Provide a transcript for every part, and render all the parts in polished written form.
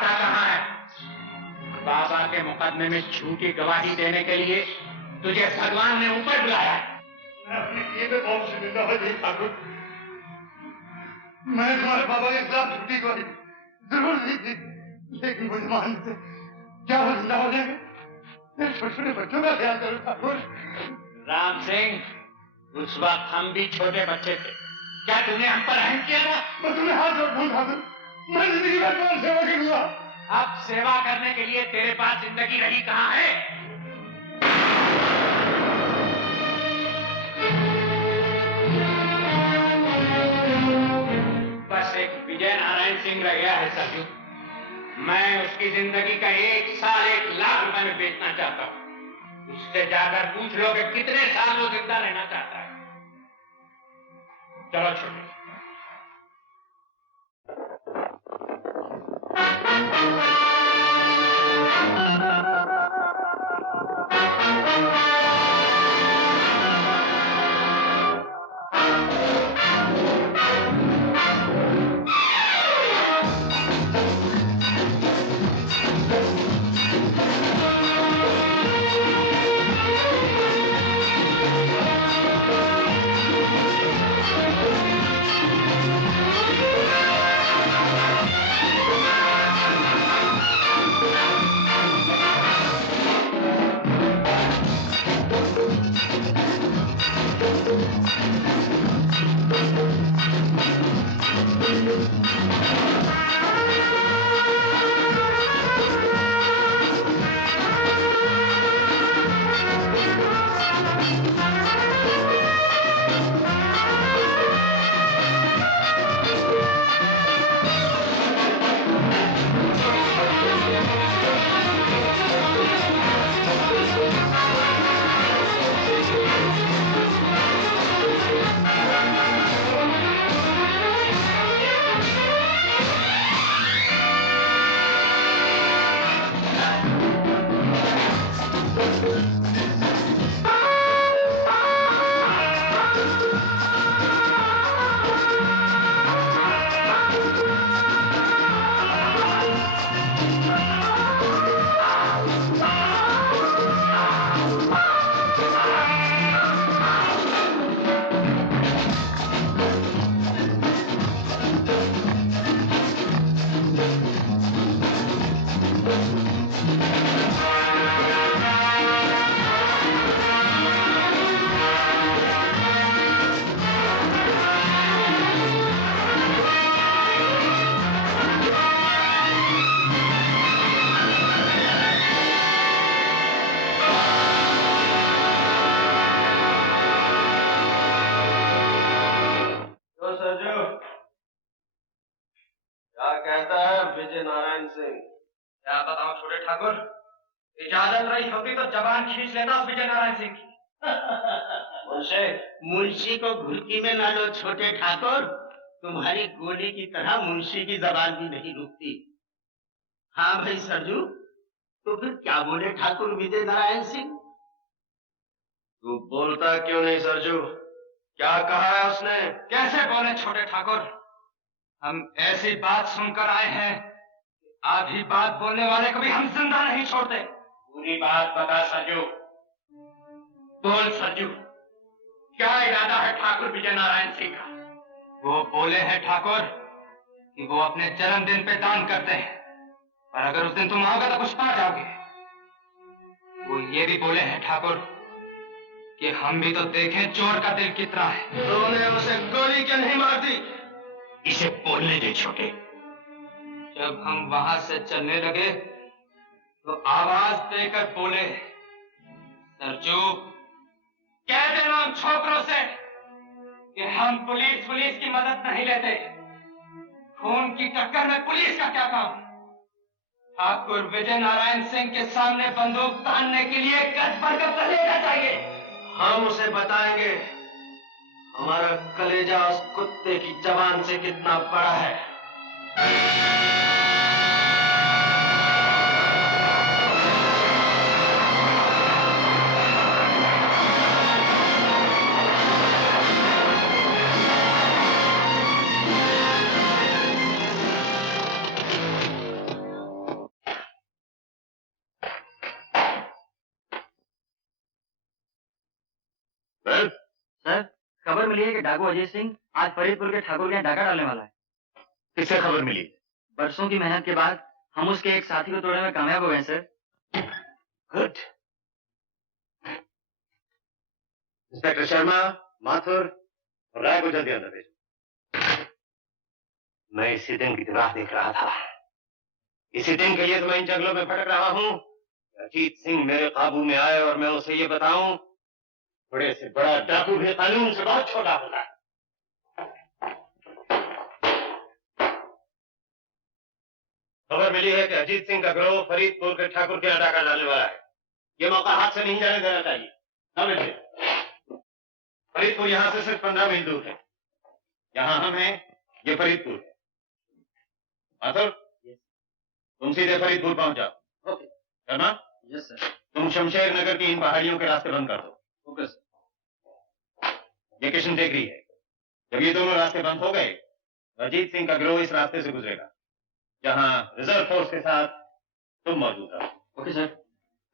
आता कहाँ है? बाबा के मुकदमे में झूठी गवाही देने के लिए तुझे भगवान ने ऊपर बुलाया है। मैं अपने किए पे बहुत शर्मिंदा हूँ जी ठाकुर। मैं तुम्हारे बाबा के खिलाफ झूठी गवाही जरूर दी थी, लेकिन मुझे मानने से क्या वो जिंदा हो जाएंगे? छोटे छोटे बच्चों का ख्याल करो ठाकुर। राम सिंह, उस वक्त हम भी छोटे बच्चे थे, क्या तूने हम पर रहम किया था? मैं तुम्हें हाथ जोड़ता हूँ ठाकुर, मैं जिंदगी भर तुम्हारी सेवा करूंगा। अब सेवा करने के लिए तेरे पास जिंदगी रही कहाँ है? बस एक विजय नारायण सिंह रह गया है सरजू। मैं उसकी जिंदगी का 1 साल 1 लाख रुपए में बेचना चाहता हूँ। उससे जाकर पूछ लो कि कितने साल वो जिंदा रहना चाहता है। चलो छोटे। विजय नारायण सिंह। क्या बताऊं छोटे ठाकुर, इजाजत रही होती तो जबान खींच लेता उस विजय नारायण सिंह की। मुंशी को घुड़की में ना लो छोटे ठाकुर, तुम्हारी गोली की तरह मुंशी की जबान भी नहीं रुकती। हाँ भाई सरजू, तो फिर क्या बोले ठाकुर विजय नारायण सिंह? तू बोलता क्यों नहीं सरजू? क्या कहा है उसने? कैसे बोले छोटे ठाकुर? हम ऐसी बात सुनकर आए हैं, आधी बात बोलने वाले को भी हम जिंदा नहीं छोड़ते। पूरी बात बता सरजू, बोल सरजू, क्या इरादा है ठाकुर विजय नारायण सिंह का? वो बोले हैं ठाकुर कि वो अपने जन्मदिन पे दान करते हैं, पर अगर उस दिन तुम आओगे तो कुछ पा जाओगे। वो ये भी बोले हैं ठाकुर कि हम भी तो देखें चोर का दिल कितना है। तूने उसे गोली क्यों नहीं मार दी? इसे बोलने दे छोटे। जब हम वहां से चलने लगे तो आवाज देकर बोले, सरजू कह देना उन छोकरों से कि हम पुलिस की मदद नहीं लेते। खून की टक्कर में पुलिस का क्या काम? ठाकुर विजय नारायण सिंह के सामने बंदूक तानने के लिए गज भर का कलेजा चाहिए। हम उसे बताएंगे हमारा कलेजा उस कुत्ते की जबान से कितना बड़ा है। सर, खबर मिली है कि डाकू अजय सिंह आज फरीदपुर के ठाकुर के यहाँ डाका डालने वाला है। किससे खबर मिली? बरसों की मेहनत के बाद हम उसके एक साथी को तोड़ने में कामयाब हो गए sir. Good. Inspector Sharma, Mathur और राय को जल्दी अंदर भेजो। मैं इसी दिन की राह देख रहा था। इसी दिन के लिए तो मैं इन जंगलों में भटक रहा हूँ। अजीत सिंह मेरे काबू में आए और मैं उसे ये बताऊं, बड़े से बड़ा डाकू भी कानून से बहुत छोटा होता है। खबर मिली है कि अजीत सिंह का गिरोह फरीदपुर के ठाकुर के यहाँ डाका डालने वाला है। ये मौका हाथ से नहीं जाने देना चाहिए। फरीदपुर यहाँ से सिर्फ 15 मील दूर है। यहाँ हम हैं, ये फरीदपुर है। माथुर, तुम सीधे फरीदपुर पहुंच जाओ। ओके। शर्मा? Yes sir. तुम शमशेर नगर की इन पहाड़ियों के रास्ते बंद कर दो। Okay sir. ये किशन टेकरी है। जब ये दोनों रास्ते बंद हो गए, अजीत सिंह का गिरोह इस रास्ते से गुजरेगा, जहां रिजर्व फोर्स के साथ तुम मौजूद रहो। Okay sir.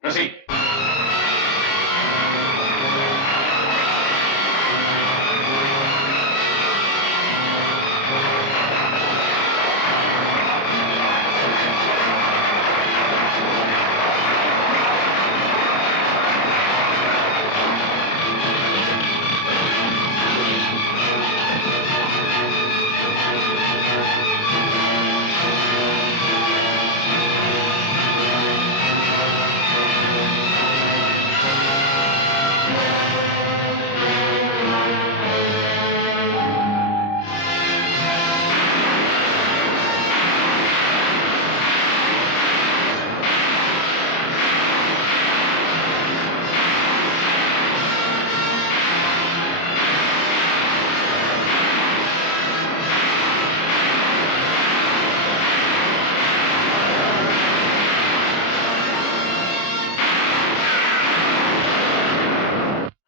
प्रोसीड।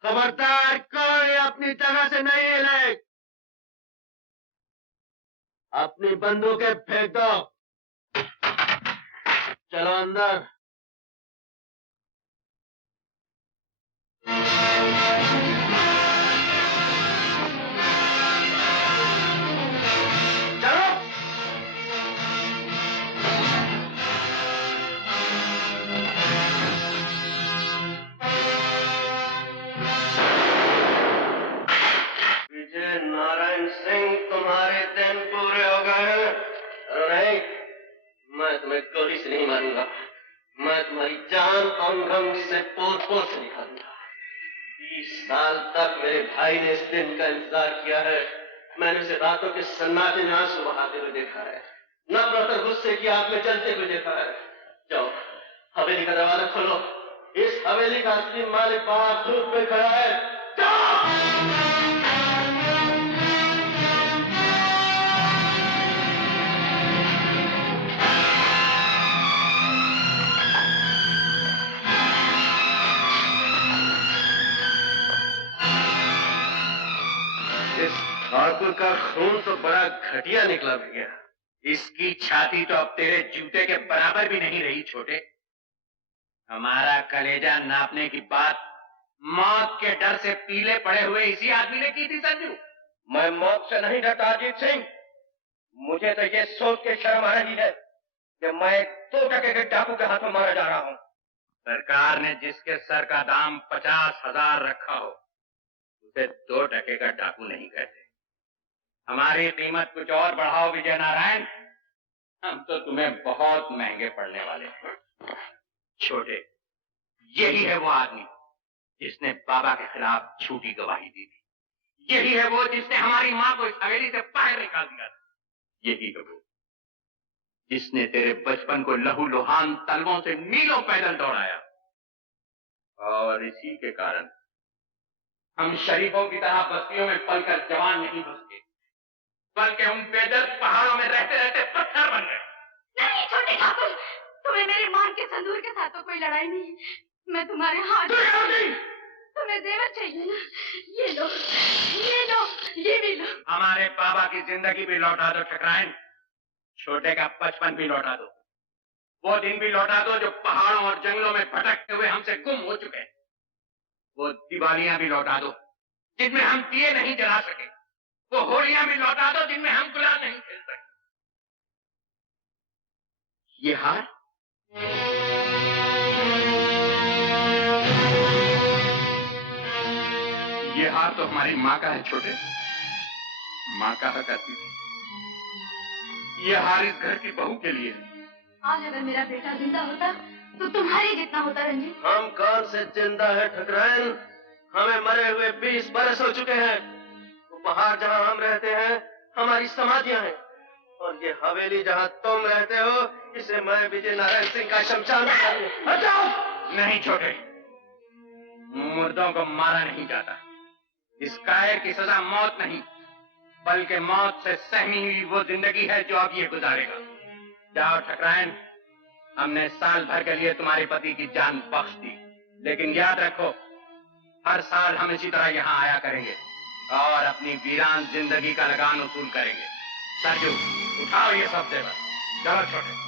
खबरदार, कोई अपनी जगह से नहीं हिले। अपनी बंदूकें फेंक दो। चलो अंदर। चलो। विजय नारायण सिंह, तुम्हारे दिन पूरे हो गए हैं। नहीं, मैं तुम्हें गोली से नहीं मारूंगा। मैं तुम्हारी जान अंग से पोर से निकालूंगा। 20 साल तक मेरे भाई ने इस दिन का इंतजार किया है। मैंने उसे रातों के सन्नाटे में आंसू बहाते हुए देखा है, नफरत और गुस्से की आग में जलते हुए देखा है। जाओ, हवेली का दरवाजा खोलो। इस हवेली का असली मालिक बाहर धूप में खड़ा है। जाओ। इस ठाकुर का खून तो बड़ा घटिया निकला भैया। इसकी छाती तो अब तेरे जूते के बराबर भी नहीं रही छोटे। हमारा कलेजा नापने की बात मौत के डर से पीले पड़े हुए इसी आदमी ने की थी संजू। मैं मौत से नहीं डरता अजीत सिंह। मुझे तो ये सोच के शर्म आ रही है कि मैं 2 टके के डाकू के हाथों मारा जा रहा हूँ। सरकार ने जिसके सर का दाम 50,000 रखा हो, उसे 2 टके का डाकू नहीं कहते। हमारी कीमत कुछ और बढ़ाओ विजय नारायण, हम तो तुम्हें बहुत महंगे पड़ने वाले हैं। छोटे, यही है वो आदमी जिसने बाबा के खिलाफ झूठी गवाही दी थी। यही है वो जिसने हमारी मां को इस हवेली से बाहर निकाल दिया था। यही है वो जिसने तेरे बचपन को लहू लुहान तलवों से मीलों पैदल दौड़ाया। और इसी के कारण हम शरीफों की तरह बस्तियों में पलकर जवान नहीं हो सके, बल्कि हम बेदर्द पहाड़ों में रहते रहते पत्थर बन गए। नहीं छोटे ठाकुर, तुम्हें मेरे मां के संदूर के साथ तो कोई लड़ाई नहीं। मैं तुम्हारे हाथ। तुम्हें जेवर चाहिए ना? ये लो, ये लो, ये भी लो। हमारे बाबा की जिंदगी भी लौटा दो ठकराइन, छोटे का बचपन भी लौटा दो, वो दिन भी लौटा दो जो पहाड़ों और जंगलों में भटकते हुए हमसे गुम हो चुके हैं। वो दिवालियां भी लौटा दो जिनमें हम दिए नहीं जला सके, वो होलियां भी लौटा दो जिनमें हम गुलाल नहीं खेल सके। ये हार तो हमारी माँ का है छोटे, माँ कहा करती थी। ये हार इस घर की बहू के लिए है। आज अगर मेरा बेटा जिंदा होता तो तुम्हारे जितना होता रंजीत। हम कौन से जिंदा है ठकराइन, हमें मरे हुए 20 बरस हो चुके हैं। उपहार जहाँ हम रहते हैं हमारी समाधियां हैं, और ये हवेली जहाँ तुम रहते हो इसे मैं विजय नारायण सिंह का शमशान हटाओ। नहीं छोटे, मुर्दों को मारा नहीं जाता। इस कायर की सजा मौत नहीं, बल्कि मौत से सहमी हुई वो जिंदगी है जो अब ये गुजारेगा। जाओ ठकराइन, हमने साल भर के लिए तुम्हारे पति की जान बख्श दी, लेकिन याद रखो हर साल हम इसी तरह यहाँ आया करेंगे और अपनी वीरान जिंदगी का लगान वसूल करेंगे। सरजू उठाओ ये सब जेवर, चलो छोटे।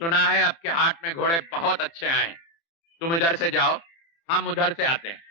सुना है आपके हाट में घोड़े बहुत अच्छे आए, तुम इधर से जाओ, हम उधर से आते हैं।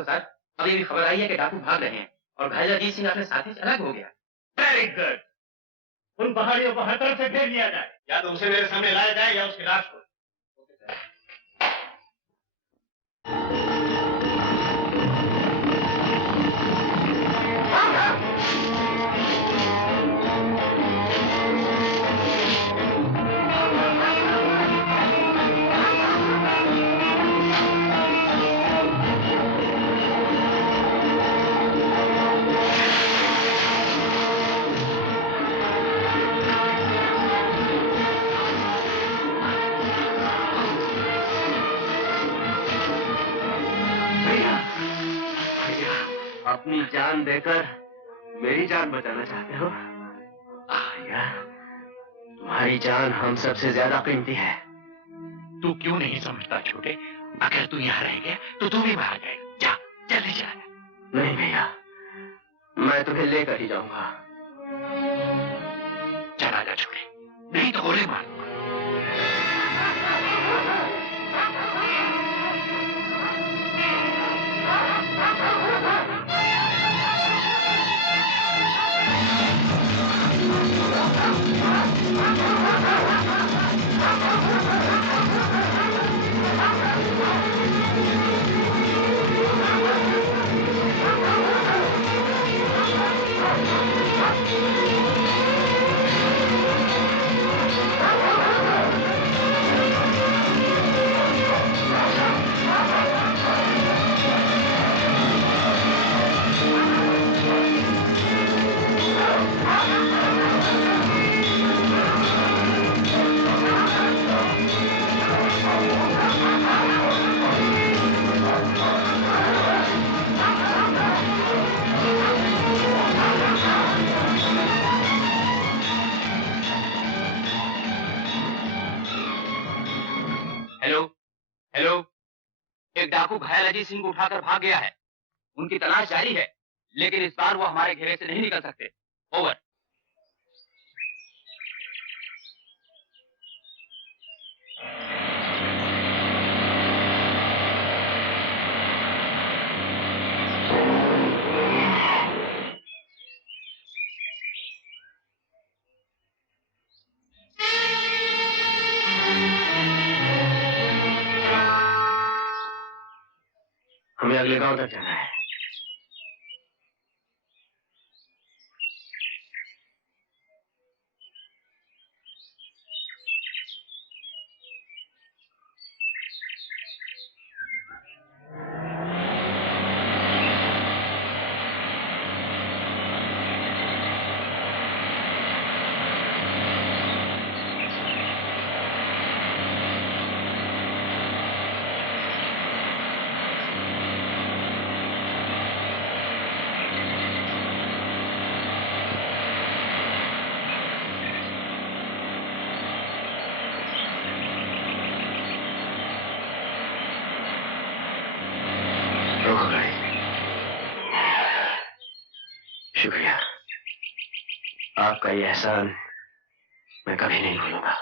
सर, अभी भी खबर आई है कि डाकू भाग रहे हैं और घायल अजीत सिंह अपने साथी से अलग हो गया। वेरी गुड, उन पहाड़ियों को हर तरफ से घेर लिया जाए, या तो उसे मेरे सामने लाया जाए या उसकी लाश को। अपनी जान देकर मेरी जान बचाना चाहते हो? यार, तुम्हारी जान हम सबसे ज्यादा कीमती है। तू क्यों नहीं समझता छोटे? अगर तू यहाँ रह गया तो तू भी बाहर जाएगा। जा, जल्दी जा। नहीं भैया, मैं तुम्हें लेकर ही जाऊंगा। चला जा छोटे, नहीं तो गोली मार। एक डाकू घायल अजीत सिंह को उठाकर भाग गया है। उनकी तलाश जारी है, लेकिन इस बार वो हमारे घेरे से नहीं निकल सकते। ओवर। हमें अगले गांव तक जाना है। शुक्रिया, आपका ये एहसान मैं कभी नहीं भूलूंगा।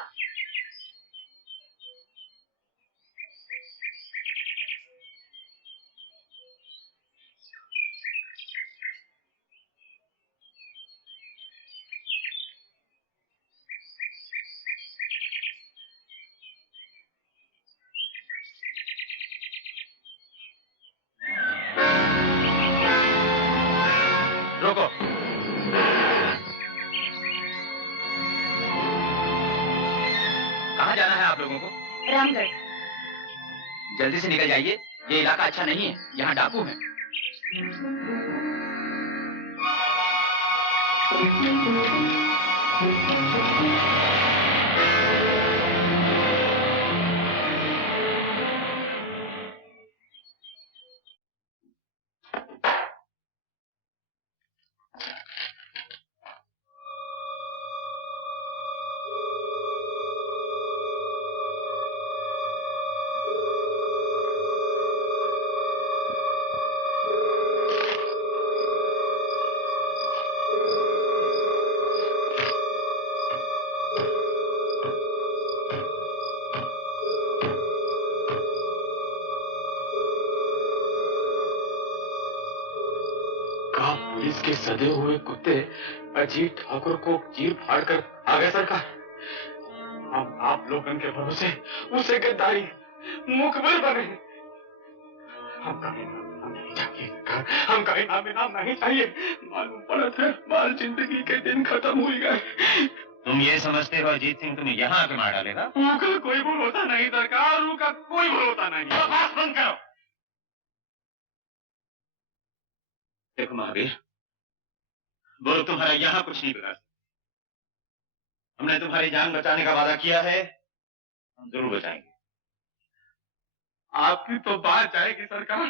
रोको। कहाँ जाना है आप लोगों को? रामगढ़। जल्दी से निकल जाइए, ये इलाका अच्छा नहीं है, यहाँ डाकू हैं। पुलिस के सदे हुए कुत्ते अजीत ठाकुर को चीर फाड़ कर आ गए सरकार। हम आप लोगों के भरोसे उसे गद्दारी मुखबिर बने। हमका इनाम नहीं चाहिए सरकार, हमका इनाम नहीं चाहिए। मालूम पड़ता है बाल जिंदगी के दिन खत्म हो गए। तुम ये समझते हो अजीत सिंह तुम्हें यहाँ आके मार डालेगा? उनका कोई भरोसा नहीं सरकार, उनका कोई भरोसा नहीं। बकवास बंद करो। देखो महावीर, वो लोग तुम्हारा यहाँ कुछ नहीं बिगाड़ सकते। हमने तुम्हारी जान बचाने का वादा किया है, हम जरूर बचाएंगे। आपकी तो बात जाएगी सरकार,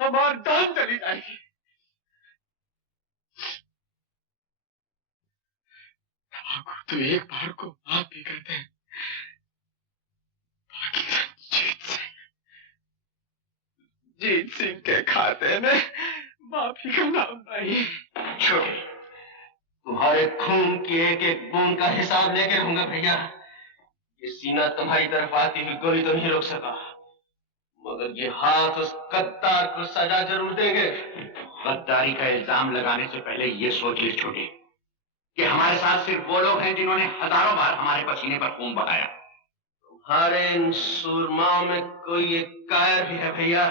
हमारी जान चली जाएगी। तो एक बार को माफ भी करते हैं, जीत सिंह के खाते में माफी का नाम नहीं। छोटे, तुम्हारे खून की एक एक बूंद का हिसाब लेके रहूंगा भैया। ये सीना तुम्हारी तरफ आती हुई गोली तो नहीं रोक सका, मगर ये हाथ उस गद्दार को सजा जरूर देंगे। गद्दारी का इल्जाम लगाने से पहले ये सोच ले छोटे कि हमारे साथ सिर्फ वो लोग हैं जिन्होंने हजारों बार हमारे पसीने पर खून बहाया। तुम्हारे इन सूरमाओं में कोई एक कायर भी है भैया,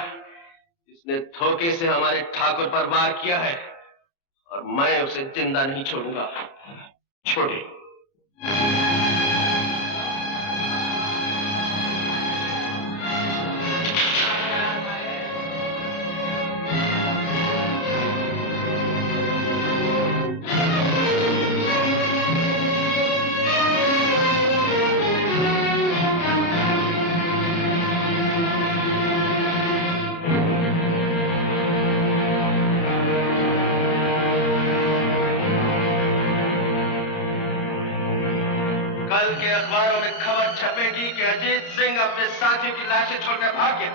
जिसने धोखे से हमारे ठाकुर पर वार किया है, और मैं उसे जिंदा नहीं छोड़ूंगा। छोटे, कल के अखबारों में खबर छपेगी कि अजीत सिंह अपने साथियों की लाशें छोड़कर भाग गया।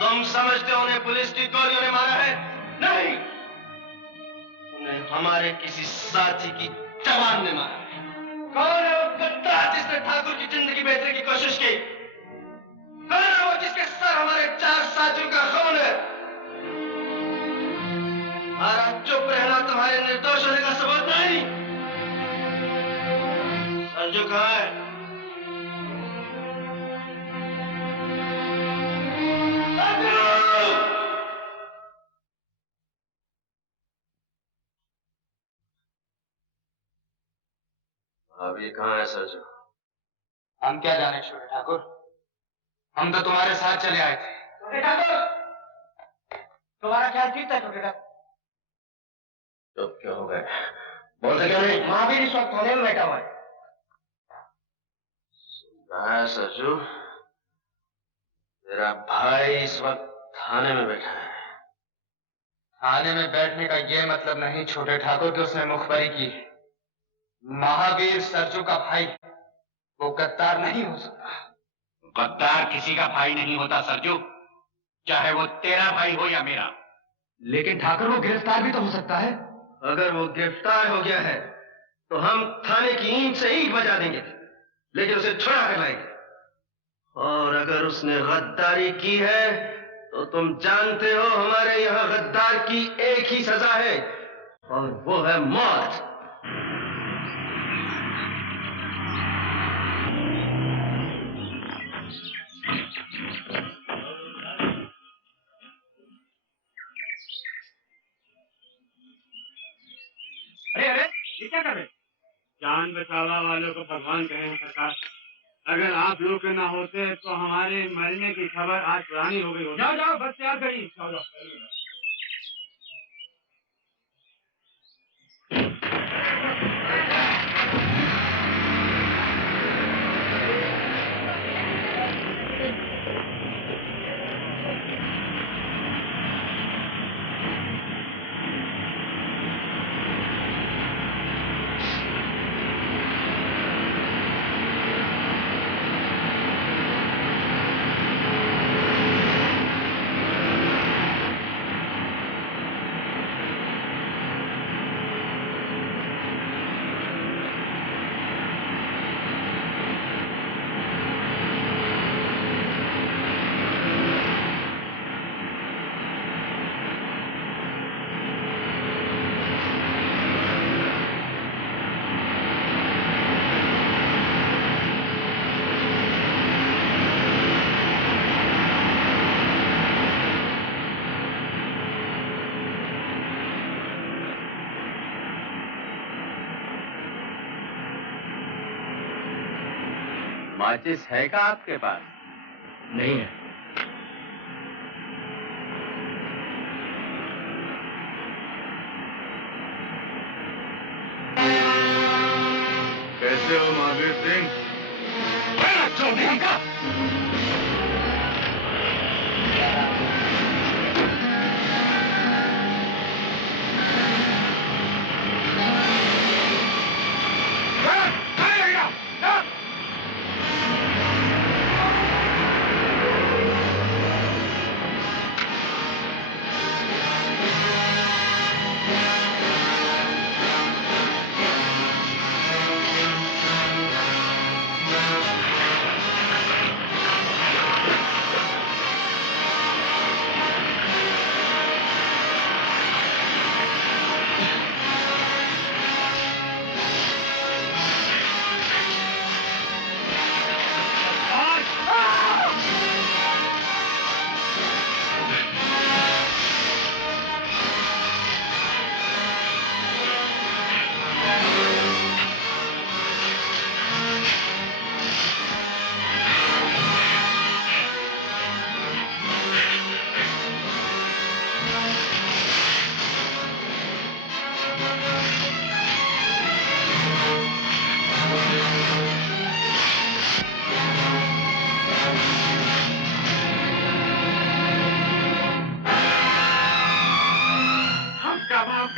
तुम समझते हो उन्हें पुलिस की गोलियों ने मारा है? नहीं, उन्हें हमारे किसी साथी की जवान ने मारा है। कौन है वो गद्दार जिसने ठाकुर की जिंदगी बेचने की कोशिश की? कौन है वो जिसके सर हमारे 4 साथियों का खून है? हमारा चुप रहना तुम्हारे निर्दोष होने का सबूत नहीं। सरजू कहाँ है? अभी कहाँ है सरजू? हम क्या जाने छोटे ठाकुर, हम तो तुम्हारे साथ चले आए थे। छोटे ठाकुर, तुम्हारा ख्याल ठीक था छोटे ठाकुर। तो क्या हो गया? बोलते क्यों नहीं? महावीर इस वक्त थाने में बैठा हुआ है। कहाँ है सरजू? तेरा भाई इस वक्त थाने में बैठा है। थाने में बैठने का ये मतलब नहीं छोटे ठाकुर कि उसने मुखबरी की। महावीर सरजू का भाई, वो गद्दार नहीं हो सकता। गद्दार किसी का भाई नहीं होता सरजू, चाहे वो तेरा भाई हो या मेरा। लेकिन ठाकुर वो गिरफ्तार भी तो हो सकता है। अगर वो गिरफ्तार हो गया है तो हम थाने की ईंट से ईंट बजा देंगे, लेकिन उसे छुड़ा कर लाएंगे। और अगर उसने गद्दारी की है तो तुम जानते हो हमारे यहाँ गद्दार की एक ही सजा है, और वो है मौत। अरे अरे, ये क्या कर रहे? जान बचावा वालों को भगवान कहें सरकार। अगर आप लोग के ना होते तो हमारे मरने की खबर आज पुरानी हो गई होती। जाओ जाओ, बस तैयार करिए। जाओ जाओ। माचिस है क्या आपके पास? नहीं है। कैसे हो महावीर सिंह?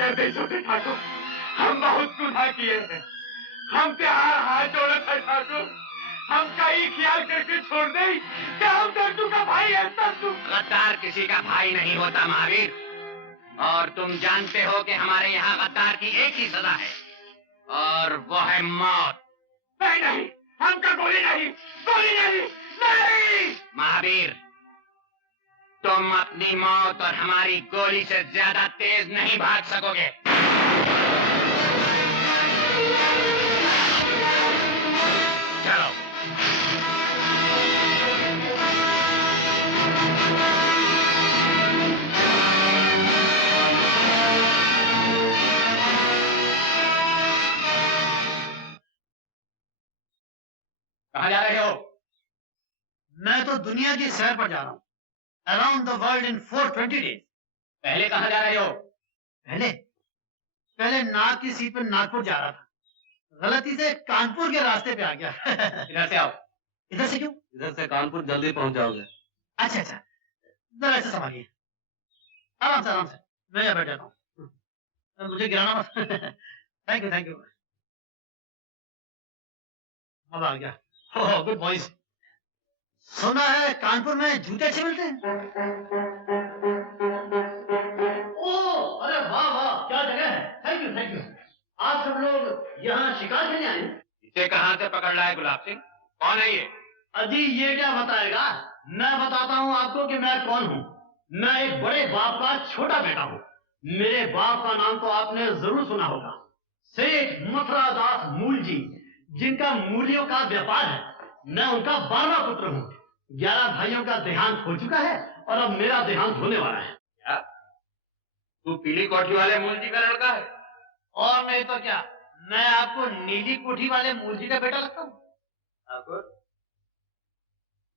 कर दे छोटे ठाकुर, हम बहुत गुनाह किए हैं, हम प्यार हाथ जोड़े थे ठाकुर, हम कहीं ख्याल करके छोड़ दे कि हम सरजू का भाई है। सरजू गद्दार किसी का भाई नहीं होता महावीर, और तुम जानते हो कि हमारे यहाँ गद्दार की एक ही सजा है और वो है मौत। नहीं नहीं, हमका गोली नहीं, गोली नहीं, नहीं। महावीर, तुम अपनी मौत और हमारी गोली से ज्यादा तेज नहीं भाग सकोगे। चलो। कहाँ जा रहे हो? मैं तो दुनिया की सैर पर जा रहा हूँ। Around the world in 420 days. पहले कहाँ जा रहे हो? पहले नाग की सीट पर नागपुर जा रहा था, गलती से कानपुर के रास्ते पे आ गया। इधर से आओ। इधर से क्यों? इधर से कानपुर जल्दी पहुंच जाओगे। अच्छा अच्छा, जरा ऐसे संभालिए, आराम से मैं यहाँ बैठ जाता हूँ, मुझे गिराना मत। Thank you. अब आ गया। Oh good boys. सुना है कानपुर में जूते अच्छे मिलते हैं। ओह अरे वाह, क्या जगह है। Thank you. आप सब लोग यहाँ शिकार करने आए? इसे कहाँ से पकड़ लाए गुलाब सिंह? कौन है ये? अजी ये क्या बताएगा, मैं बताता हूँ आपको कि मैं कौन हूँ। मैं एक बड़े बाप का छोटा बेटा हूँ। मेरे बाप का नाम तो आपने जरूर सुना होगा, सेठ मथुरा दास मूल जी, जिनका मूलियों का व्यापार है। मैं उनका 12वां पुत्र हूँ। 11 भाइयों का देहांत हो चुका है और अब मेरा देहांत होने वाला है। क्या? तू पीली कोठी वाले मूल जी का लड़का है? और नहीं तो क्या, मैं आपको नीली कोठी वाले मूल जी का बेटा लगता हूँ। ठाकुर,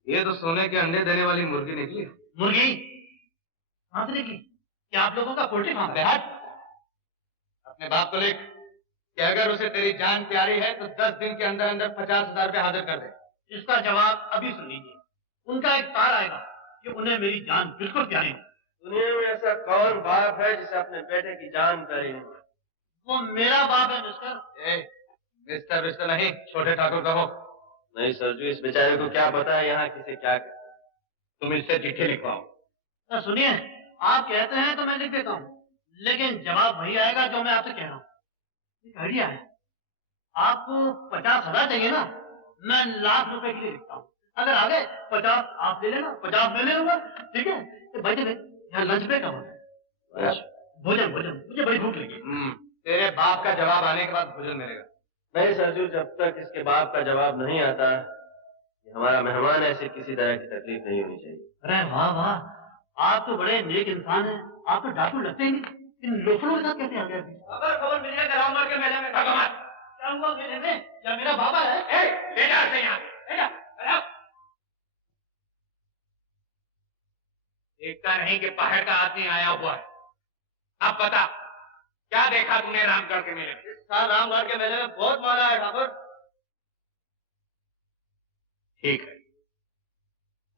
ये तो सोने के अंडे देने वाली मुर्गी निकली। मुर्गी कहाँ से निकली? क्या आप लोगों का पोल्ट्री फार्म है? अपने बाप को लिख कि अगर उसे तेरी जान प्यारी है तो 10 दिन के अंदर अंदर 50,000 रुपए हाजिर कर दे। इसका जवाब अभी सुन लीजिए। उनका एक तार आएगा कि उन्हें मेरी जान बिल्कुल प्यारी है। दुनिया में ऐसा कौन बाप है जिसे अपने बेटे की जान प्यारी नहीं? वो मेरा बाप है मिस्टर। मिस्टर नहीं, छोटे ठाकुर कहो। नहीं सरजू, इस बेचारे को क्या पता है यहाँ किसे क्या करे। तुम इससे चिट्ठी लिखवाओ। सुनिए, आप कहते हैं तो मैं लिख देता हूँ, लेकिन जवाब वही आएगा जो मैं आपसे कह रहा हूँ। एक आइडिया है, आपको 50,000 चाहिए ना, मैं लाख रुपए के लिए लिखता हूँ। अगर आगे 50 आप ले लेना, 50 मैं ले लूंगा, ठीक है? तो भाई यहाँ लंच ब्रेक होगा। भोजन मुझे बड़ी भूख लगी। तेरे बाप का जवाब आने के बाद भोजन मिलेगा। नहीं सरजू, जब तक इसके बाप का जवाब नहीं आता, हमारा मेहमान ऐसे किसी तरह की तकलीफ नहीं होनी चाहिए। अरे वाह, आप तो बड़े नेक इंसान हैं। आप तो डाकू लगते हैं, इन लोफरों के साथ कैसे आ गए? अगर खबर मिल जाए रामगढ़ के मेले में। क्या हुआ मेले में? क्या मेरा बाबा है? ले जा से यहाँ। देखता नहीं कि पहाड़ का आदमी आया हुआ है। अब बता, क्या देखा तूने रामगढ़ के मेले में? इस साल रामगढ़ के मेले में बहुत माला है ठाकुर। ठीक है,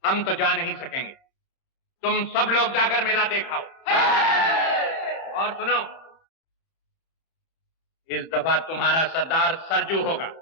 हम तो जा नहीं सकेंगे, तुम सब लोग जाकर मेला देखाओ। और सुनो, इस दफा तुम्हारा सरदार सरजू होगा।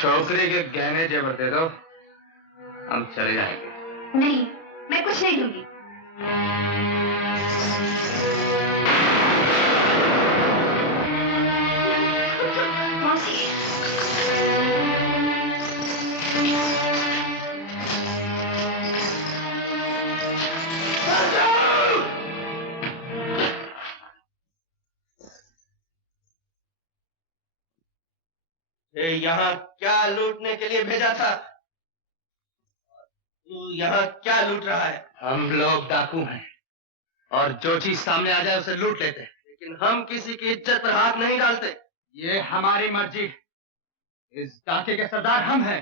छोकरी के गहने जेवर दे दो, हम चले जाएंगे। नहीं, मैं कुछ नहीं दूंगी। मौसी, ये यहाँ क्या लूटने के लिए भेजा था? तू यहाँ क्या लूट रहा है? हम लोग डाकू हैं और जो चीज सामने आ जाए उसे लूट लेते हैं। लेकिन हम किसी की इज्जत पर हाथ नहीं डालते। ये हमारी मर्जी। इस डाके के सरदार हम हैं।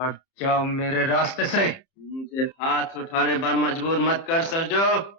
हट जाओ मेरे रास्ते से। मुझे हाथ उठाने पर मजबूर मत कर सरजो।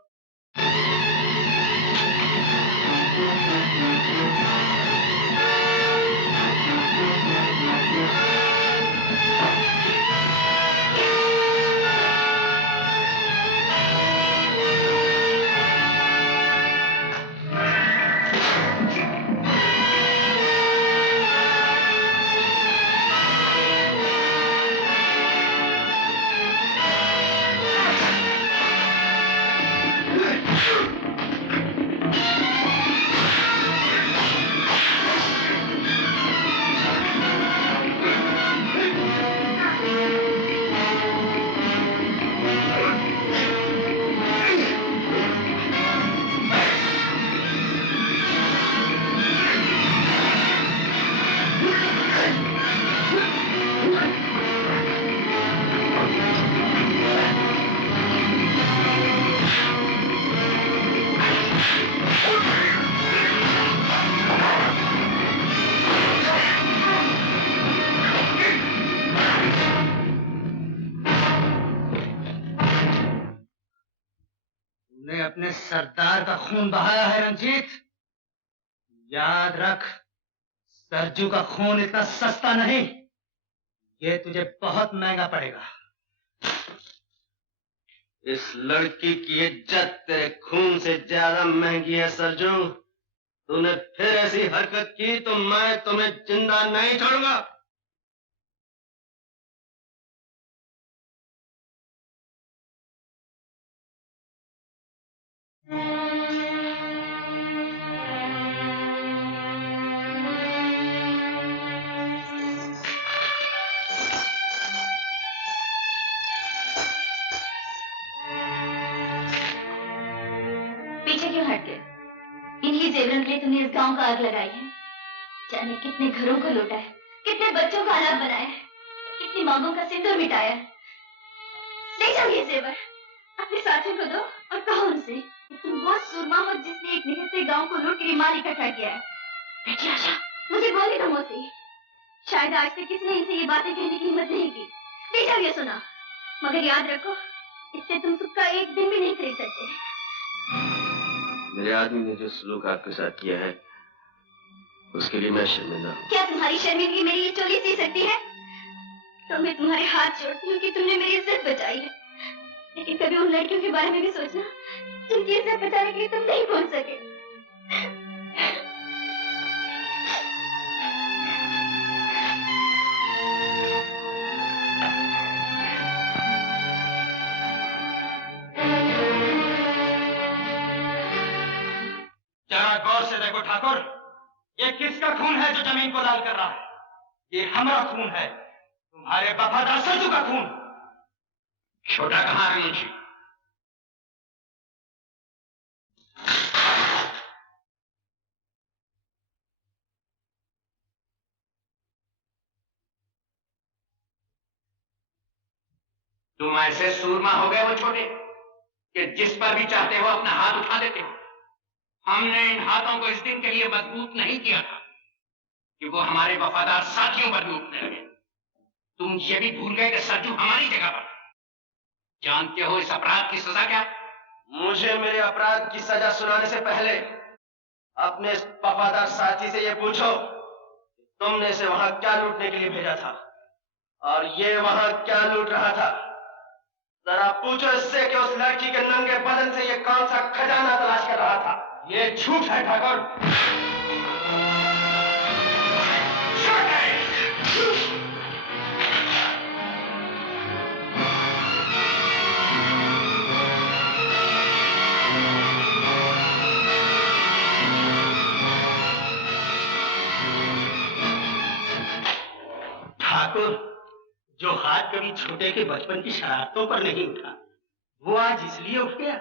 अपने सरदार का खून बहाया है रंजीत। याद रख, सरजू का खून इतना सस्ता नहीं, ये तुझे बहुत महंगा पड़ेगा। इस लड़की की इज्जत तेरे खून से ज्यादा महंगी है सरजू। तूने फिर ऐसी हरकत की तो मैं तुम्हें जिंदा नहीं छोड़ूंगा। पीछे क्यों हट गए? इन्हीं जेवरों के लिए तुमने इस गांव का आग लगाई है। जाने कितने घरों को लूटा है, कितने बच्चों का अनाथ बनाया है, कितनी मांगों का सिंदूर मिटाया है। ले जाओ ये जेवर, अपने साथियों को दो और कहो उनसे तुम बहुत सूरमा हो जिसने एक निहत्थे गांव को लूट कर माल इकट्ठा किया है। बेटी आशा, मुझे बोलने दो मौसी। शायद आज तक किसी ने इनसे ये बातें कहने की हिम्मत नहीं की। ले जाओ ये सुना, मगर याद रखो इससे तुम सुख का एक दिन भी नहीं खरीद सकते। मेरे आदमी ने जो सलूक आपके साथ किया है उसके लिए मैं शर्मिंदा हूँ। क्या तुम्हारी शर्मिंदगी मेरी ये चोली सी सकती है? तो मैं तुम्हारे हाथ जोड़ती हूँ कि तुमने मेरी इज्जत बचाई है, लेकिन कभी उन लड़कियों के बारे में भी सोचना जिनकी इज्जत बचाने के लिए तुम नहीं पहुंच सके। ठाकुर, ये किसका खून है जो जमीन को लाल कर रहा है? ये हमारा खून है, तुम्हारे वफादार सरजू का खून। छोटा कहाँ है मुंशी? तुम ऐसे सूरमा हो गए हो छोटे कि जिस पर भी चाहते हो अपना हाथ उठा देते हो। हमने इन हाथों को इस दिन के लिए मजबूत नहीं किया था कि वो हमारे वफादार साथियों पर भी उठने लगे। तुम ये भी भूल गए कि सरजू हमारी जगह पर। जानते हो इस अपराध की सजा क्या? मुझे मेरे अपराध की सजा सुनाने से पहले अपने इस वफादार साथी से ये पूछो, तुमने इसे वहां क्या लूटने के लिए भेजा था और ये वहां क्या लूट रहा था? जरा पूछो इससे कि उस लड़की के नंगे बदन से ये कौन सा खजाना तलाश कर रहा था। ये झूठ है ठाकुर। ठाकुर, जो हाथ कभी छोटे के बचपन की शरारतों पर नहीं उठा, वो आज इसलिए उठ गया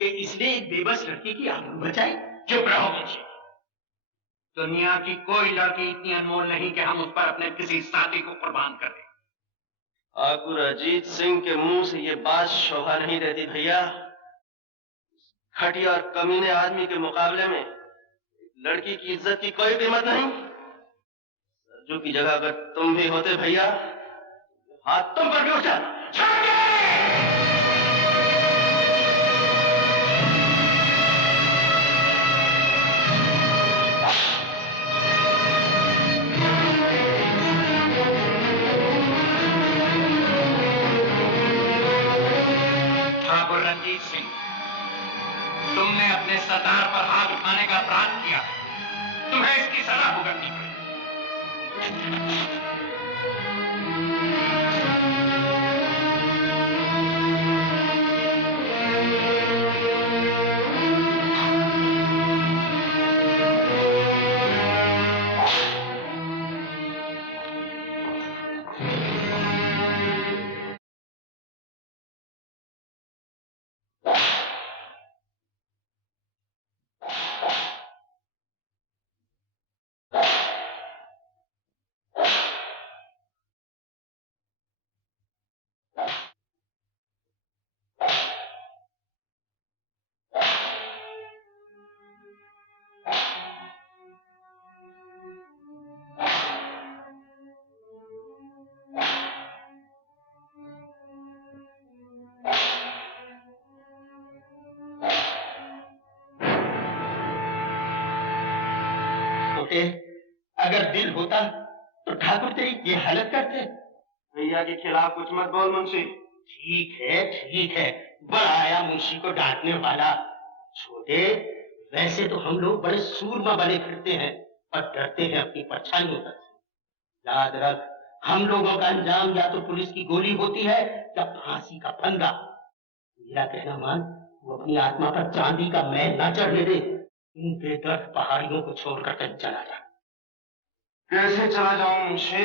कि इसने एक बेबस लड़की की आबरू बचाई। चुप रहो मुंशी। दुनिया की कोई लड़की इतनी अनमोल नहीं कि हम उस पर अपने किसी साथी को कुर्बान कर दें। ठाकुर अजीत सिंह के मुंह से ये बात शोभा नहीं देती भैया। घटिया और कमीने आदमी के मुकाबले में लड़की की इज्जत की कोई कीमत नहीं। सरजू की जगह अगर तुम भी होते भैया, हाथ तुम पर भी उठ जाता। ठाकुर रंजीत सिंह, तुमने अपने सरदार पर हाथ उठाने का अपराध किया। तुम्हें इसकी सजा भुगतनी पड़ेगी। अगर दिल होता तो ठाकुर तेरी ये हालत करते। भैया के खिलाफ कुछ मत बोल मुंशी। ठीक है, बड़ा आया मुंशी को डांटने वाला। छोटे, वैसे तो हम लोग बड़े सूरमा बने फिरते हैं और डरते हैं अपनी परछाइयों तक से। याद रख, हम लोगों का अंजाम या तो पुलिस की गोली होती है या फांसी का फंदा। मेरा कहना मान, वो अपनी आत्मा पर चांदी का मैल ना चढ़ने दे। इन बेदर्द पहाड़ियों को छोड़कर कहीं चला जा। कैसे चला जाऊं मुंशी?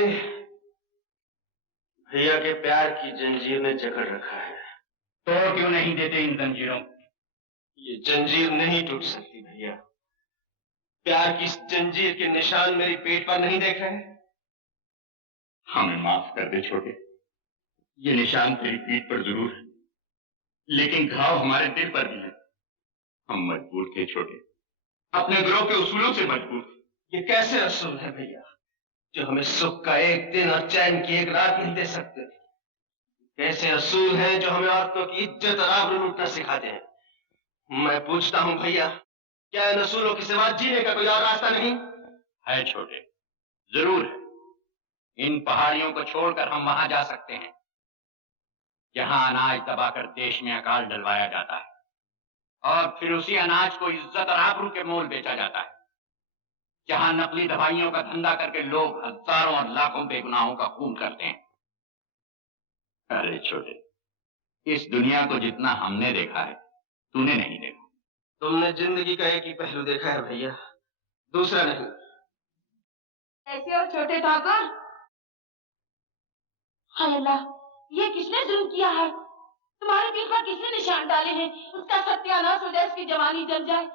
भैया के प्यार की जंजीर ने जकड़ रखा है। तोड़ क्यों नहीं देते इन जंजीरों? ये जंजीर नहीं टूट सकती भैया। प्यार की इस जंजीर के निशान मेरी पेट पर नहीं देख रहे? हमें माफ कर दे छोटे, ये निशान तेरी पीठ पर जरूर है, लेकिन घाव हमारे दिल पर भी है। हम मजबूर थे छोटे, अपने गिरोह के उसूलों से मजबूर थे। ये कैसे असूल है भैया, जो हमें सुख का एक दिन और चैन की एक रात नहीं दे सकते? कैसे असूल हैं जो हमें औरतों की इज्जत और आबरू लूटना सिखाते हैं? मैं पूछता हूं भैया, क्या इन असूलों के सिवा जीने का कोई और रास्ता नहीं है? छोटे, जरूर है। इन पहाड़ियों को छोड़कर हम वहां जा सकते हैं जहां अनाज दबाकर देश में अकाल डलवाया जाता है और फिर उसी अनाज को इज्जत और आबरू के मोल बेचा जाता है। जहां नकली दवाइयों का धंधा करके लोग हजारों और लाखों बेगुनाहों का खून करते हैं। अरे छोटे, इस दुनिया को जितना हमने देखा है, तूने नहीं देखा। तुमने जिंदगी का एक ही पहलू देखा है भैया, दूसरा नहीं। ऐसे और छोटे ठाकुर, हाय अल्लाह, ये किसने जुल्म किया है? तुम्हारे दिल पर किसने निशान डाले हैं? उसका सत्यानाश हो जाए, उसकी जवानी जल जाए।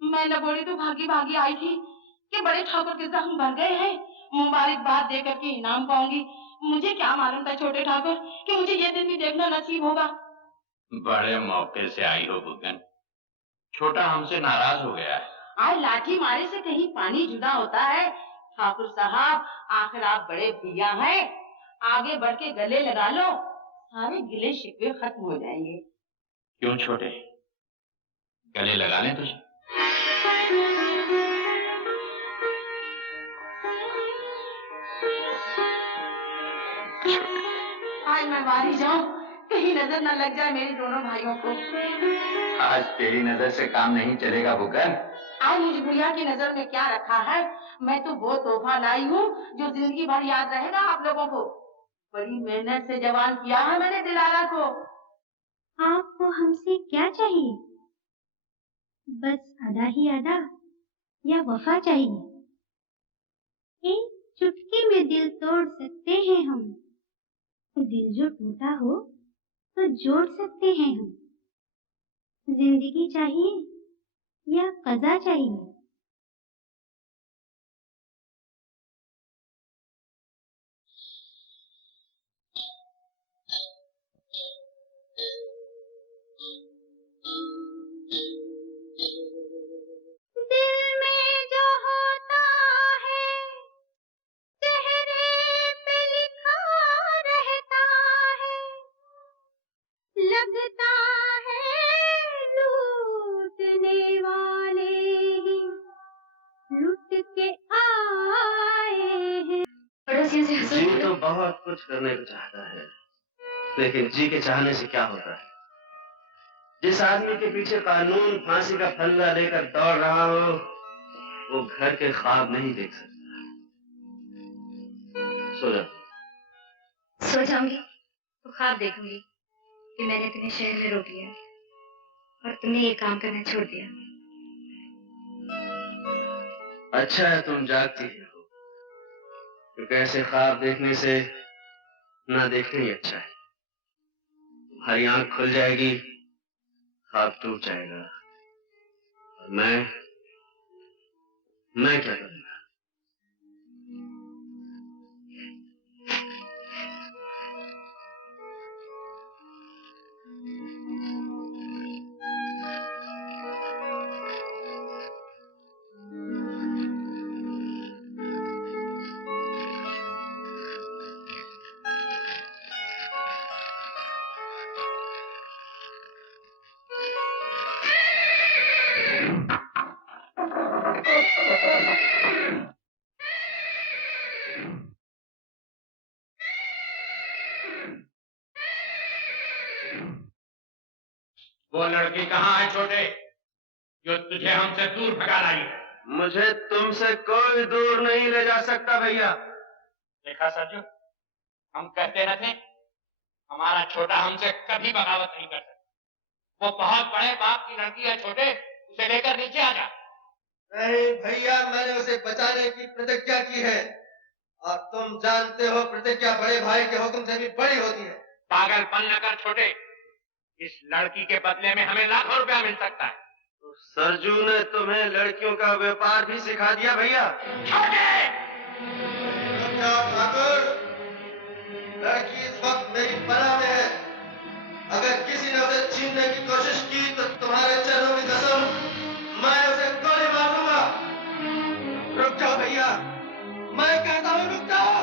मैं नगोड़ी तो भागी भागी आई थी कि बड़े ठाकुर के जख्म भर गए हैं, मुबारकबाद देकर के इनाम पाऊंगी। मुझे क्या मालूम था छोटे ठाकुर कि मुझे ये दिन भी देखना नसीब होगा। बड़े मौके से आई हो बुगन। छोटा हमसे नाराज हो गया है। आज लाठी मारे से कहीं पानी जुदा होता है। ठाकुर साहब, आखिर आप बड़े भैया हैं, आगे बढ़ के गले लगा लो, सारे गिले शिकवे खत्म हो जाएंगे। क्यों छोटे, गले लगाने तुझे? आज मैं बाहर ही जाऊं, कहीं नजर न लग जाए मेरे दोनों भाइयों को। आज तेरी नजर से काम नहीं चलेगा बुगन। आज मुझे भैया की नजर में क्या रखा है? मैं तो वो तोहफा लाई हूँ जो जिंदगी भर याद रहेगा आप लोगों को। बड़ी मेहनत से जवान किया है मैंने दिलारा को। आपको हमसे क्या चाहिए? बस अदा ही अदा या वफा चाहिए? एक चुटकी में दिल तोड़ सकते हैं हम, दिल जो टूटा हो तो जोड़ सकते हैं हम। जिंदगी चाहिए या कज़ा चाहिए? दिल में जो होता है चेहरे पे लिखा रहता है, लगता है लूटने वाले ही लुट के आए हैं। पड़ोसियों से जी तो बहुत कुछ करने को चाहता है, लेकिन जी के चाहने से क्या होता है? जिस आदमी के पीछे कानून फांसी का फंदा लेकर दौड़ रहा हो, वो घर के ख्वाब नहीं देख सकता। सो जाओ। सो जाऊंगी तो ख्वाब देखूंगी कि मैंने तुम्हें शहर में रोक लिया और तुमने ये काम करना छोड़ दिया। अच्छा है तुम जागती हो, क्योंकि ऐसे ख्वाब देखने से ना देखना ही अच्छा है। तुम्हारी आंख खुल जाएगी, ख्वाब टूट जाएगा, और मैं क्या करूंगा? वो लड़की कहाँ है छोटे, जो तुझे हमसे दूर भगा लाई है? मुझे तुमसे कोई दूर नहीं ले जा सकता भैया। देखा सरजू, हम कहते न थे हमारा छोटा हमसे कभी बगावत नहीं कर सकता। वो बहुत बड़े बाप की लड़की है छोटे, उसे लेकर नीचे आ जा। नहीं भैया, मैंने उसे बचाने की प्रतिज्ञा की है, और तुम जानते हो प्रतिज्ञा बड़े भाई के हुक्म से भी बड़ी होती है। पागलपन न कर छोटे, इस लड़की के बदले में हमें लाखों रुपया मिल सकता है। तो सरजू ने तुम्हें लड़कियों का व्यापार भी सिखा दिया भैया। छोटे! ठाकुर, लड़की इस वक्त मेरी पनाह में है। अगर किसी ने उसे छीनने की कोशिश की तो तुम्हारे चरणों की कसम, मैं उसे गोली मार दूंगा। रुक जाओ भैया, मैं कहता हूँ रुक जाओ।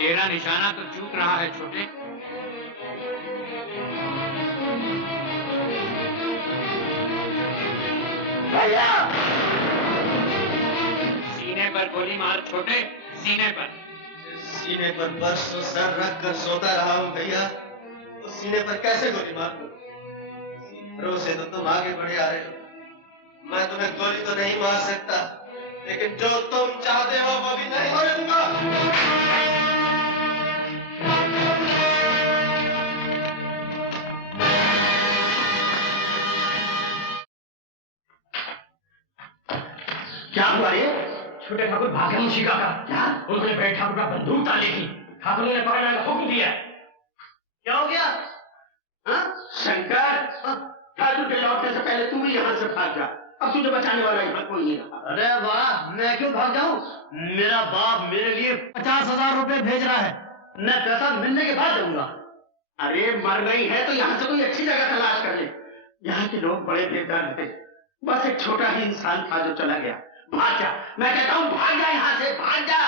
तेरा निशाना तो चूक रहा है छोटे। भैया, सीने पर गोली मार छोटे, सीने पर। सीने पर बरसों सर रख कर सोता रहा हूँ भैया, उस सीने पर कैसे गोली मार दूं? से तो तुम आगे बढ़े आ रहे हो। मैं तुम्हें गोली तो नहीं मार सकता, लेकिन जो तुम चाहते हो वो भी नहीं होने दूंगा। छोटे ठाकुर भागे मुंशिका का। क्या? उन्होंने बड़े ठाकुर का बंदूक डाली थी। ठाकुरों ने पकड़ने का हुक्म दिया। क्या हो गया? शंकर, ठाकुर के लौटने से पहले तू भी यहाँ से भाग जा। अब तुझे बचाने वाला यहाँ कोई नहीं रहा। अरे वाह, मैं क्यों भाग जाऊं? मेरा बाप मेरे लिए 50,000 रुपए भेज रहा है। मैं पैसा मिलने के बाद दूंगा। अरे मर गई है तो यहाँ से कोई अच्छी जगह तलाश कर ले। यहाँ के लोग बड़े बेदर्द थे। बस एक छोटा ही इंसान था जो चला गया। भाग जा, मैं कहता हूँ भाग जा यहाँ से, भाग जा।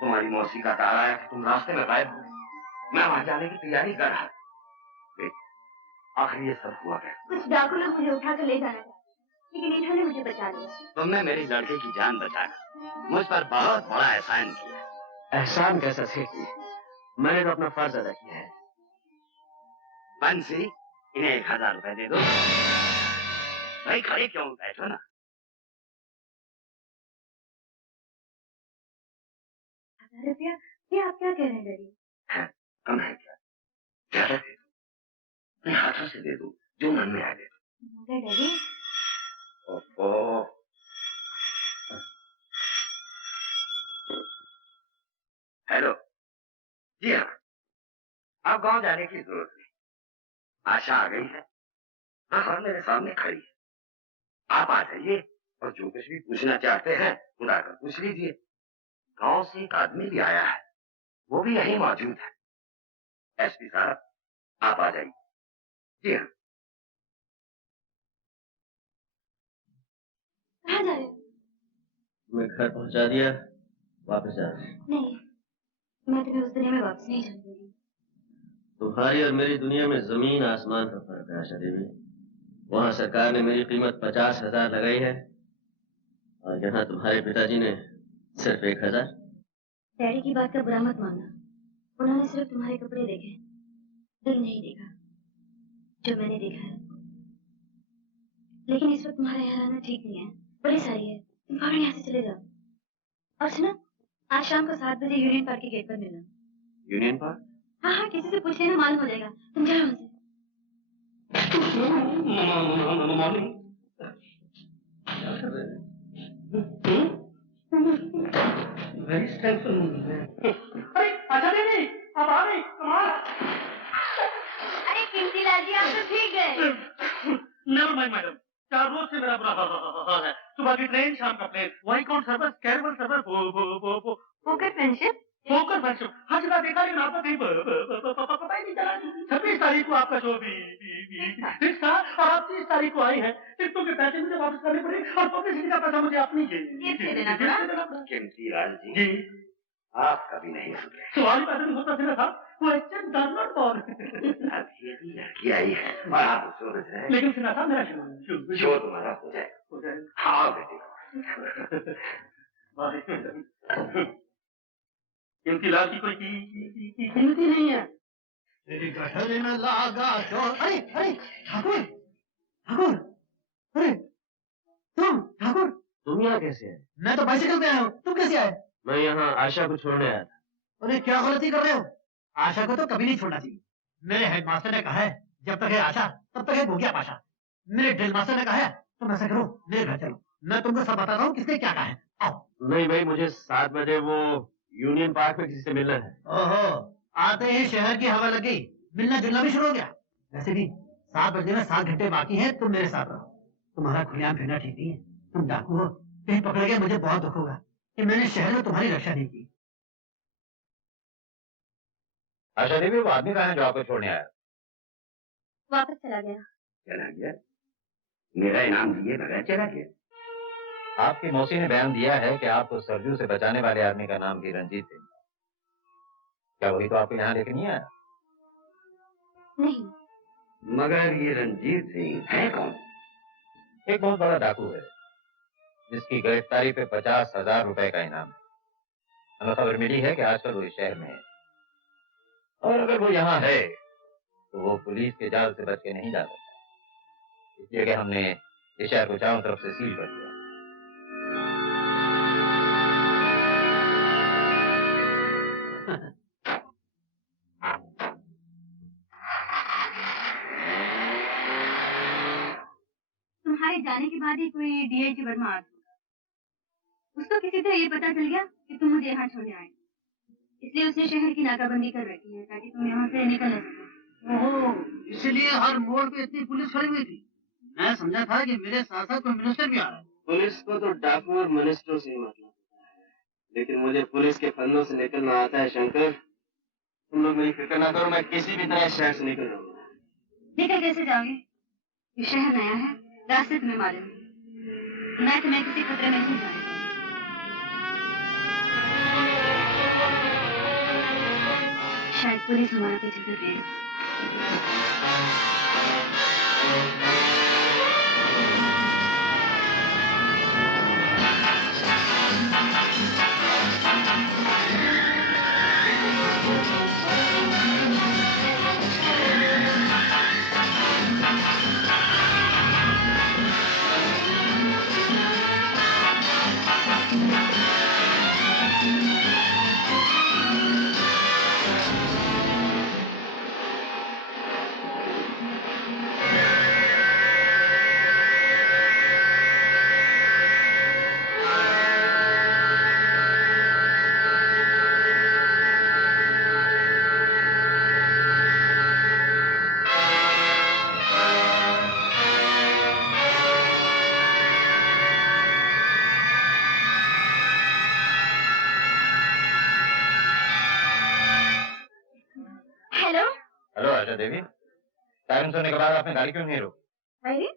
तुम्हारी मौसी का तारा है कि तुम रास्ते में गायब हो। मैं वहां जाने की तैयारी कर रहा था। आखिर ये सब हुआ क्या? कुछ डाकू लोग मुझे उठाकर ले जाना चाहते, लेकिन इन्होंने मुझे बचा लिया। तुमने मेरी लड़के की जान बचाकर मुझ पर बहुत बड़ा एहसान किया। एहसान कैसा सेठ जी? मैंने तो अपना फर्ज अदा किया है। बंसी, इन्हें 1000 रुपए दे दो। भाई खड़े क्यों बैठो ना। 1000 रुपया? ये आप क्या कह रहे हैं डैडी? कम है क्या? ज्यादा दे दो, अपने हाथों से दे दो, जो मन में आ दे दो। मगर डैडी, ओहो, हेलो, जी हाँ, आप गांव जाने की जरूरत नहीं। आशा आ गई है, हाँ मेरे सामने खड़ी है। आप आ जाइए और जो कुछ भी पूछना चाहते हैं खुदा कर पूछ लीजिए। गांव से एक आदमी भी आया है, वो भी यहीं मौजूद है। एसपी साहब, आप आ जाइए। जी हाँ। कहाँ जा रहे हो? मैं घर पहुंचा दिया, वापस जा रहा हूं। नहीं, मैं तुम्हें उस दुनिया में वापस नहीं जाने दूंगी। तुम्हारी और मेरी दुनिया में जमीन आसमान का फर्क है आशा देवी। वहां सरकार ने मेरी कीमत 50,000 लगाई है और यहाँ तुम्हारे पिताजी ने सिर्फ 1,000। डैडी की बात का बुरा मत मानना। उन्होंने सिर्फ तुम्हारे कपड़े देखे, दिल नहीं देखा, जो मैंने देखा है। लेकिन इस वक्त तुम्हारा यहाँ रहना ठीक नहीं है, बड़ी सारी है। तुम फौरन यहाँ से चले जाओ। और सुनो, आज शाम को 7 बजे यूनियन पार्क के गेट पर मिलना। Union park? हाँ हाँ, किसी से पूछ लेना, मालूम हो जाएगा। तुम जाओ हमसे। अरे अच्छा नहीं, अब आ गई, कमाल। अरे कीमती लाल जी, आप तो ठीक गए। नेवर माइंड मैडम, 4 रोज से मेरा बुरा हाल है। सुबह की ट्रेन, शाम का plane, viscount service, Caravelle service, Fokker friendship. Fokker friendship हर जगह देखा, लेकिन आपका कहीं पता ही नहीं चला। 26 तारीख को आपका शो फिक्स था और आप 30 तारीख को आई है। टिकटों के पैसे मुझे वापस करने पड़े और पब्लिसिटी का पैसा मुझे अपनी जेब से देना पड़ा। कीमती लाल जी, आप कभी नहीं सुधरे। सवाल ही पैसे नहीं होता सिर्फ था, वो एक्चुअल डर नॉट फॉर। अब ये भी लड़की आई है और आप उसको समझ रहे हैं। लेकिन सुना था मेरा शो तुम्हारा हो जाएगा। हाँ बेटे। कीमती लाल की कोई कीमती नहीं है। तेरी गठर में लागा चोर। अरे अरे ठाकुर, ठाकुर तुम ठाकुर, तुम यहाँ कैसे आए? मैं तो बाइसिकल पे आया हूँ, तुम कैसे आए? मैं यहाँ आशा को छोड़ने आया था। अरे क्या गलती कर रहे हो? आशा को तो कभी नहीं छोड़ना चाहिए। मेरे हेडमास्टर ने कहा है जब तक है आशा तब तक है भूखिया पाशा। मेरे ड्रिल मास्टर ने कहा है तुम ऐसा करो मेरे घर चलो, मैं तुमको सब बताता हूँ किसने क्या कहा है। आओ। नहीं भाई, मुझे 7 बजे वो यूनियन पार्क में किसी से मिलना है। ओहो, आते ही शहर की हवा लग गई, मिलना जुलना भी शुरू हो गया। वैसे भी 7 बजे में 7 घंटे बाकी हैं, तुम मेरे साथ रहो। तुम्हारा खुलेआम फिरना ठीक नहीं है, तुम डाकू हो, कहीं पकड़ गए मुझे बहुत दुख होगा कि मैंने शहर में तुम्हारी रक्षा नहीं की। आशा देवी, वो आदमी कहाँ है जो आपको छोड़ने आया? वापस चला गया। चला गया? मेरा इनाम दिए बगैर चला गया? आपकी मौसी ने बयान दिया है कि आपको सरजू से बचाने वाले आदमी का नाम भी रंजीत सिंह। क्या वही तो आपको यहाँ लेके नहीं आया? नहीं। मगर ये रंजीत सिंह है कौन? एक बहुत बड़ा डाकू है जिसकी गिरफ्तारी पे 50,000 रुपए का इनाम है। हमें खबर मिली है कि आजकल वो इस शहर में है, और अगर वो यहाँ है तो वो पुलिस के जाल से बच के नहीं जा सकता। इसलिए कि हमने इस शहर को चारों तरफ से सील कर दिया। तुम्हारे जाने के बाद ही कोई डीआईजी वर्मा आ गया। उसको किसी तरह ये पता चल गया कि तुम मुझे यहाँ छोड़ने आए, इसलिए उसने शहर की नाकाबंदी कर रखी है ताकि तुम यहाँ से निकल न सको। ओहो, इसलिए हर मोड़ पे इतनी पुलिस खड़ी हुई थी। मैं समझा था कि मेरे साथ साथ कोई मिनिस्टर भी आ रहा है। पुलिस को तो डाकू और मिनिस्टरों से ही मतलब है, लेकिन मुझे पुलिस के फंदों से निकलना आता है। शंकर, तुम लोग मेरी फिक्र ना करो, मैं किसी भी तरह शहर से निकल जाऊंगा। निकल कैसे जाओगे? ये शहर नया है, रास्ते तुम्हें मालूम है। मैं तुम्हें किसी खतरे में नहीं जाऊंगी। शायद पुलिस हमारा पीछे कर रही है। देवी, सायरन सुनने के बाद आपने गाड़ी क्यों नहीं रोकी? अरे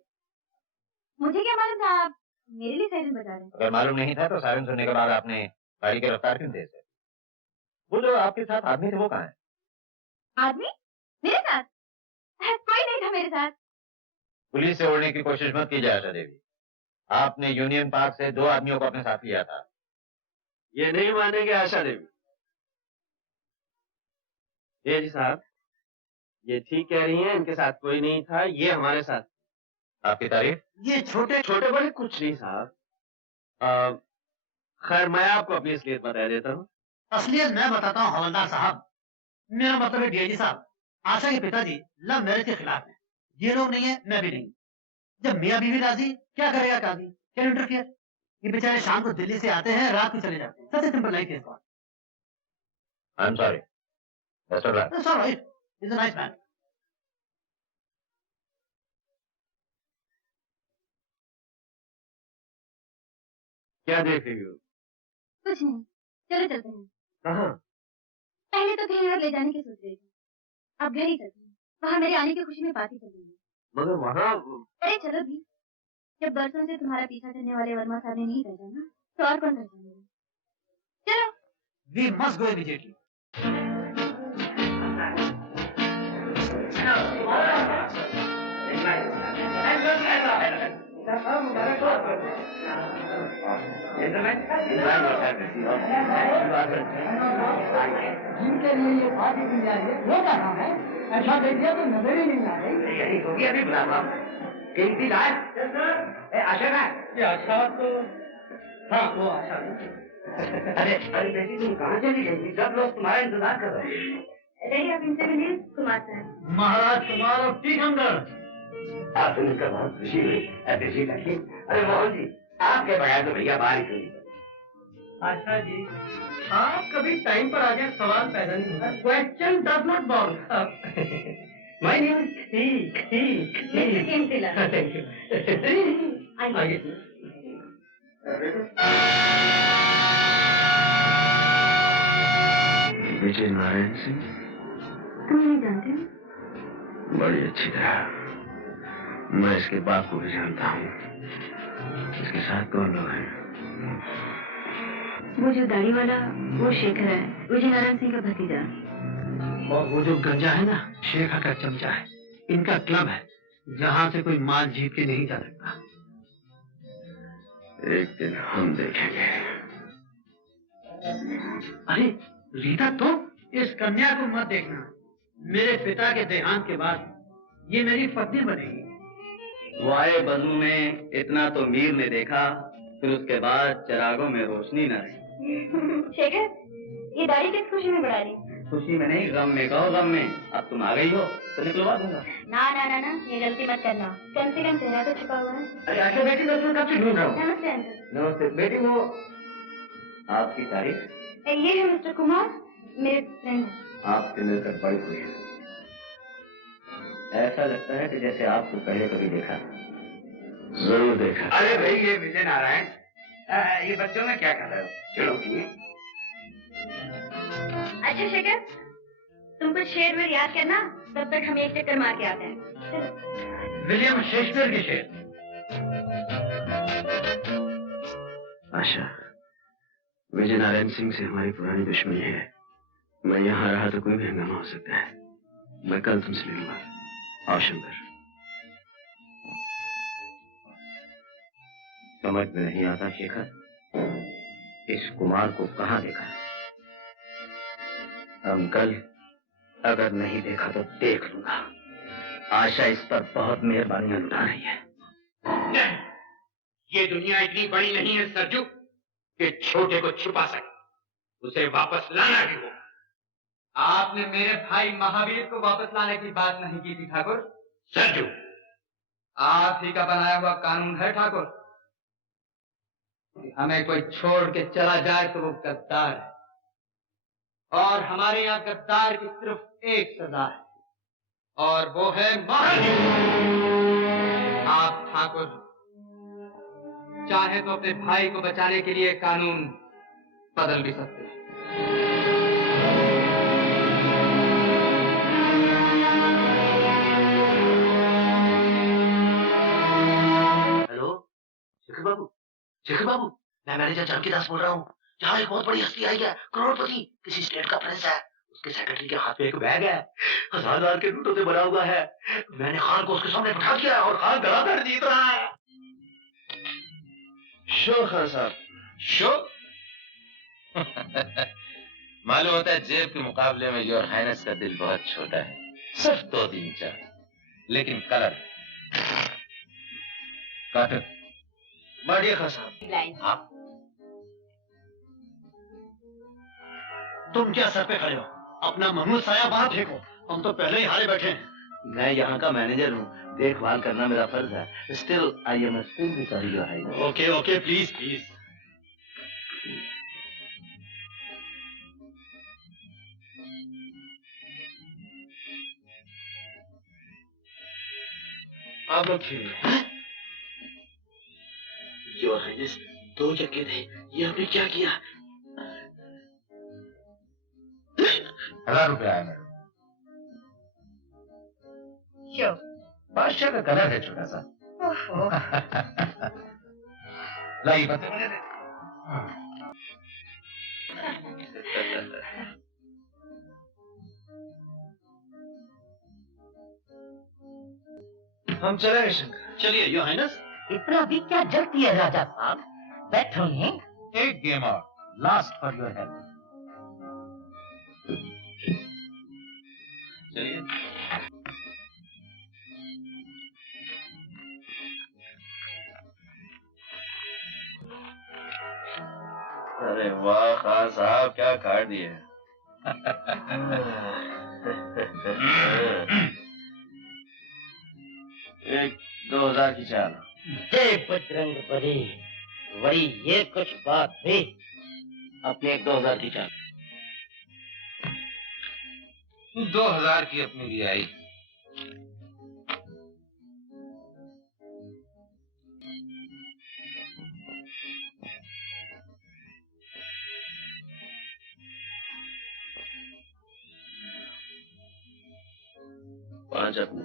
मुझे क्या मालूम था आप मेरे लिए सायरन बजा रहे हैं। अगर मालूम नहीं था तो सायरन सुनने के बाद आपने गाड़ी की रफ्तार क्यों तेज कर? वो जो आपके साथ आदमी थे वो कहाँ है? आदमी मेरे साथ? कोई नहीं था मेरे साथ। पुलिस से उड़ने की कोशिश मत कीजिए आशा देवी। आपने यूनियन पार्क से 2 आदमियों को अपने साथ लिया था। ये नहीं मानेंगे आशा देवी। ये जी साहब, ये ठीक कह रही हैं, इनके साथ कोई नहीं था, ये हमारे साथ। आपकी तारीफ? ये छोटे छोटे बड़े कुछ नहीं साहब। खैर मैं आपको अपनी असलियत बता देता हूँ। असलियत मैं बताता हूँ हवलदार साहब। मेरा मतलब है डीआईजी साहब, आशा के पिताजी लव मैरिज के खिलाफ हैं। ये लोग नहीं है, मैं भी नहीं। जब मियाँ बीवी राजी, क्या करेगा काजी? क्या इंटरफियर? ये बेचारे शाम को दिल्ली से आते हैं, रात को चले जाते हैं। सबसे सिंपल लाइफ है इसका। I'm sorry. That's all right. That's all right. He's a nice man. क्या देख रही हो? कुछ नहीं, चलो चलते हैं। कहाँ? पहले तो कहीं और ले जाने की सोच रही थी, अब घर ही चलते हैं। वहाँ मेरे आने की खुशी में पार्टी चलेंगे। मगर वहाँ अरे चलो भी, जब बरसों से तुम्हारा पीछा करने वाले वर्मा साहब ने नहीं पहचाना तो और कौन पहचानेगा? चलो। We must go immediately. जिनके लिए ये पार्टी दी जा रही है वो कहाँ है? ऐसा देखिए तो नजर ही नहीं आ रही। यही होगी अभी बुलावा। कीमती राज आशा ना, ये आशा तो हाँ वो आशा। अरे अरे बेटी तुम कहाँ चली गई? सब लोग तुम्हारा इंतजार कर रहे हैं। रही आप इनसे मिलिए कुमार साहब। महाराज कुमार और ठीक अंदर। आपसे मिलकर बहुत खुशी हुई। बेटी लड़की, अरे मोहन जी आपके बगैर तो भैया बाहर ही नहीं। आशा जी आप कभी टाइम पर आ जाए, सवाल पैदा नहीं होता। Question does not ball. My name ठीक ठीक मिस्टर केंटिला। आइए। विजय नारायण सिंह तुम नहीं जानते? बड़ी अच्छी तरह। मैं इसके बाप को भी जानता हूँ। इसके साथ कौन लोग हैं? वो जो दाढ़ी वाला वो शेखर है, विजय नारायण सिंह का भतीजा। और वो जो गंजा है ना, शेखर का चमचा है। इनका क्लब है जहाँ से कोई माल जीत के नहीं जा सकता। एक दिन हम देखेंगे। अरे रीता, तो इस कन्या को मत देखना। मेरे पिता के देहांत के बाद ये मेरी पत्नी बनेगी। वाए बजू में इतना तो मीर ने देखा, फिर उसके बाद चिरागों में रोशनी न रही। शेखर, ये दाढ़ी किस खुशी में बढ़ा रही? खुशी में नहीं, गम में। कहो गम में। अब तुम आ गई हो तो निकलवा दूंगा। ना ना ना ना, ये गलती मत करना। कम से कम चेहरा तो छुपा हुआ है। अरे आशा बेटी मैं तुम्हें कब से ढूंढ रहा हूँ। नमस्ते अंकल। नमस्ते बेटी। वो आपकी तारीफ? ये है मिस्टर कुमार, मेरे फ्रेंड हैं। आपसे मिलकर बड़ी खुशी हुई। ऐसा लगता है कि जैसे आपको पहले कभी देखा। जरूर देखा। अरे भाई ये विजय नारायण, ये बच्चों में क्या कर रहे हो? चलो की। अच्छा शेखर, तुम कुछ शेर वेर याद करना, तब तक हम एक चक्कर मार के आते हैं। विलियम शेक्सपियर के शेर। आशा, विजय नारायण सिंह से हमारी पुरानी दुश्मनी है। मैं यहाँ रहा तो कोई भी हंगामा हो सकता है। मैं कल तुमसे मिलूंगा। आओ शंकर। समझ में नहीं आता शेखर, इस कुमार को कहाँ देखा? अंकल, अगर नहीं देखा तो देख लूंगा। आशा इस पर बहुत मेहरबानियां लुटा रही है। नहीं, ये दुनिया इतनी बड़ी नहीं है सरजू कि छोटे को छुपा सके। उसे वापस लाना भी हो। आपने मेरे भाई महावीर को वापस लाने की बात नहीं की थी ठाकुर। सरजू, आप ही का बनाया हुआ कानून है ठाकुर। हमें कोई छोड़ के चला जाए तो वो गद्दार है, और हमारे यहाँ गद्दार की सिर्फ एक सजा है, और वो है मौत। आप ठाकुर चाहे तो अपने भाई को बचाने के लिए कानून बदल भी सकते हैं। हेलो शेखर बाबू। शेखर बाबू, मैं मैनेजर जानकी दास बोल रहा हूँ। यहाँ एक बहुत बड़ी हस्ती आई है, करोड़पति, किसी स्टेट का प्रिंस है। उसके सेक्रेटरी के हाथ में एक बैग है, 1000 के नोटों से भरा हुआ है। मैंने खान को उसके सामने बिठा दिया है और खान धड़ाधड़ जीत रहा है। शो खान साहब, शो। मालूम होता है जेब के मुकाबले में योर हाइनेस का दिल बहुत छोटा है, सिर्फ 2-3 चार, लेकिन कलर काटन। बढ़िया खान साहब। हाँ, तुम क्या सर पे खड़े हो? अपना महमूद साया वहां फेंको। हम तो पहले ही हारे बैठे हैं। मैं यहाँ का मैनेजर हूँ, देखभाल करना मेरा फर्ज है। Still I am extremely sorry your highness. Okay okay, please please. आप लोग खेलिए। योर हाइनेस, 2 चक्के थे, ये हमने क्या किया? 1000 रुपया है मैडम। बादशाह का कलर है छोटा सा। लाइए बता मुझे। हम चलेंगे शंकर। चलिए योर हाइनेस। इतना भी क्या जल्दी है राजा साहब, बैठिए। एक गेम और, लास्ट फॉर योर हेल्प। अरे वाह खान साहब, क्या काट दिए। 1-2 हज़ार की चाल। जय बजरंग बली, वही ये कुछ बात हुई। अपने 1-2 हज़ार की चाल। 2000 की अपनी भी आई। पांच अपने,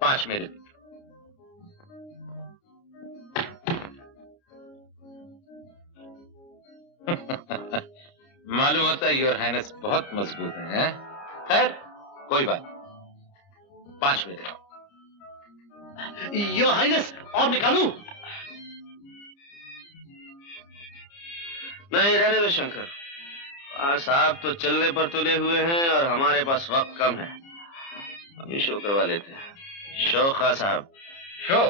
5 मेरे। मालूम होता है योर हाइनेस बहुत मजबूत है। खैर कोई बात, 5 मेरे। योर हाइनेस, और निकालूं? नहीं, रहने दो शंकर। साहब तो चलने पर तुले हुए हैं और हमारे पास वक्त कम है। हम ही शो करवा लेते हैं। शो खान साहब। शो?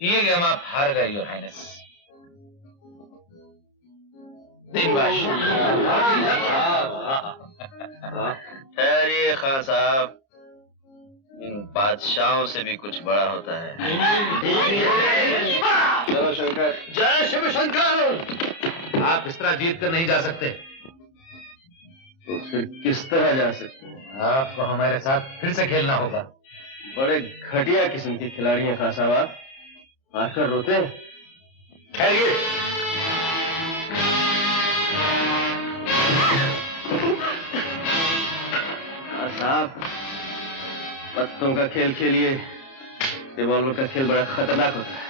ये गेम आप हार गए योर हाइनेस। ठहरिए खान साहब, इन बादशाहों से भी कुछ बड़ा होता है। चलो शंकर। जय शिव शंकर। आप इस तरह जीत कर नहीं जा सकते। तो फिर किस तरह जा सकते हैं? आपको हमारे साथ फिर से खेलना होगा। बड़े घटिया किस्म के खिलाड़ी हैं खान साहब आप, आकर रोते हैं। ठहरिए। साहब, पत्तों का खेल खेलिए, रिवॉल्वर का खेल बड़ा खतरनाक होता है।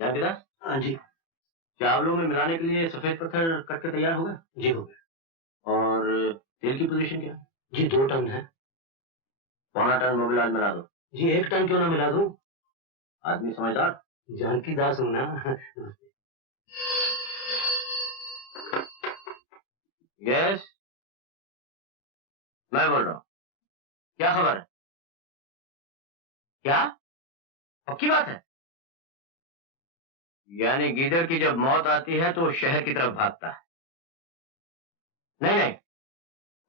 जावेदास? हाँ जी। चावलों में मिलाने के लिए सफेद पत्थर करके तैयार हो गया? जी हो गया। और तेल की पोजीशन क्या है? जी 2 टन है। 1.25 टन मोबिलाज मिला दो। जी 1 टन क्यों ना मिला दूं? आदमी समझदार। जानकी दास हूं ना। यस, मैं बोल रहा हूँ। क्या खबर है? क्या पक्की बात है? यानी गीदड़ की जब मौत आती है तो वो शहर की तरफ भागता है। नहीं नहीं,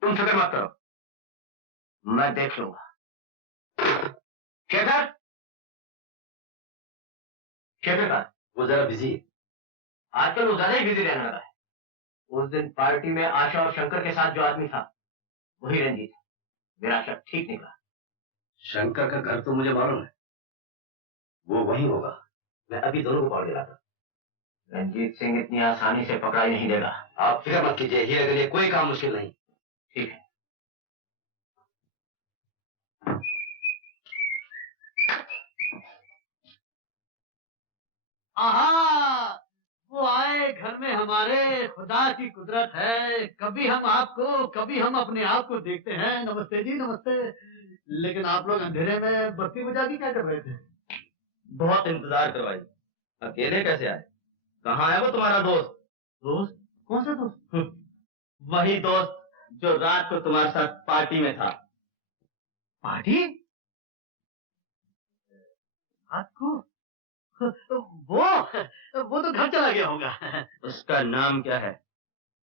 तुम फिक्र मत करो, मैं देख लूंगा। शेखर, शेखर का वो जरा बिजी है आजकल। वो ज्यादा ही बिजी रहने लगा है। उस दिन पार्टी में आशा और शंकर के साथ जो आदमी था वही रंजीत है। मेरा शक ठीक निकला। शंकर का घर तो मुझे मालूम है, वो वहीं होगा। मैं अभी दोनों को पकड़ के लाता। रंजीत सिंह इतनी आसानी से पकड़ाई नहीं देगा। आप फिक्र मत कीजिए, हीरे के लिए कोई काम मुश्किल नहीं। ठीक है। आहा, वो आए घर में हमारे, खुदा की कुदरत है। कभी हम आपको, कभी हम अपने आप को देखते हैं। नमस्ते जी, नमस्ते। लेकिन आप लोग अंधेरे में बत्ती बुझा के क्या कर रहे थे? बहुत इंतजार करवाई, अकेले कैसे आए? कहाँ है वो तुम्हारा दोस्त? दोस्त? कौन सा दोस्त? वही दोस्त जो रात को तुम्हारे साथ पार्टी में था। पार्टी? रात को? वो तो घर चला गया होगा। उसका नाम क्या है?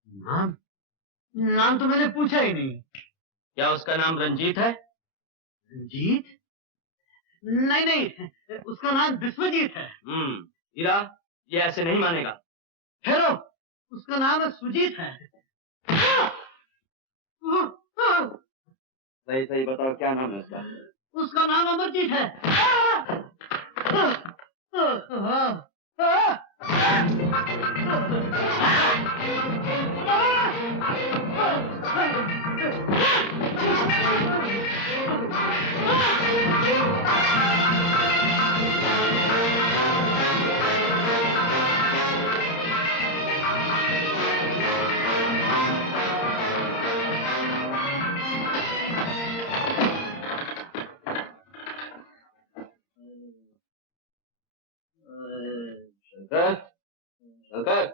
नाम? नाम तो मैंने पूछा ही नहीं। क्या उसका नाम रंजीत है? रंजीत? नहीं नहीं, उसका नाम विश्वजीत है। हीरा, ये ऐसे नहीं मानेगा। हेलो, उसका नाम सुजीत है। सही सही बताओ, क्या नाम है उसका? उसका नाम अमरजीत है। शंकर, शंकर,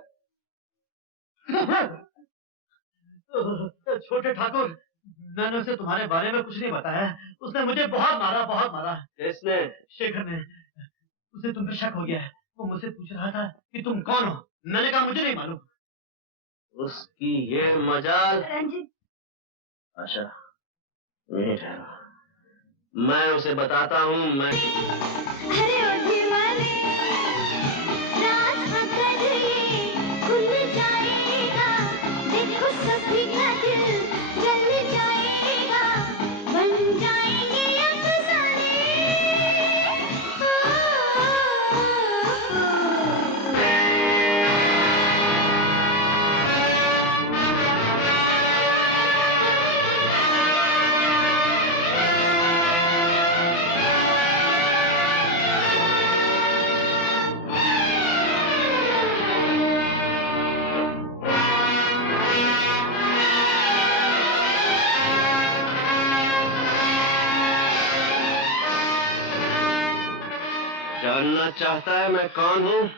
छोटे ठाकुर, मैंने उसे तुम्हारे बारे में कुछ नहीं बताया। उसने मुझे बहुत मारा, बहुत मारा। किसने? शेखर ने। उसे तुम पे शक हो गया है। वो मुझसे पूछ रहा था कि तुम कौन हो। मैंने कहा मुझे नहीं मालूम। उसकी ये मजाल। रंजीत। अच्छा, यहीं ठहरो, मैं उसे बताता हूँ। मैं अरे ओ दीवाने, राज अगर ये खुल जाएगा, देखो सभी का दिल जल जाएगा, बन जाएंगे अफसाने। जानना चाहता है मैं कौन हूँ?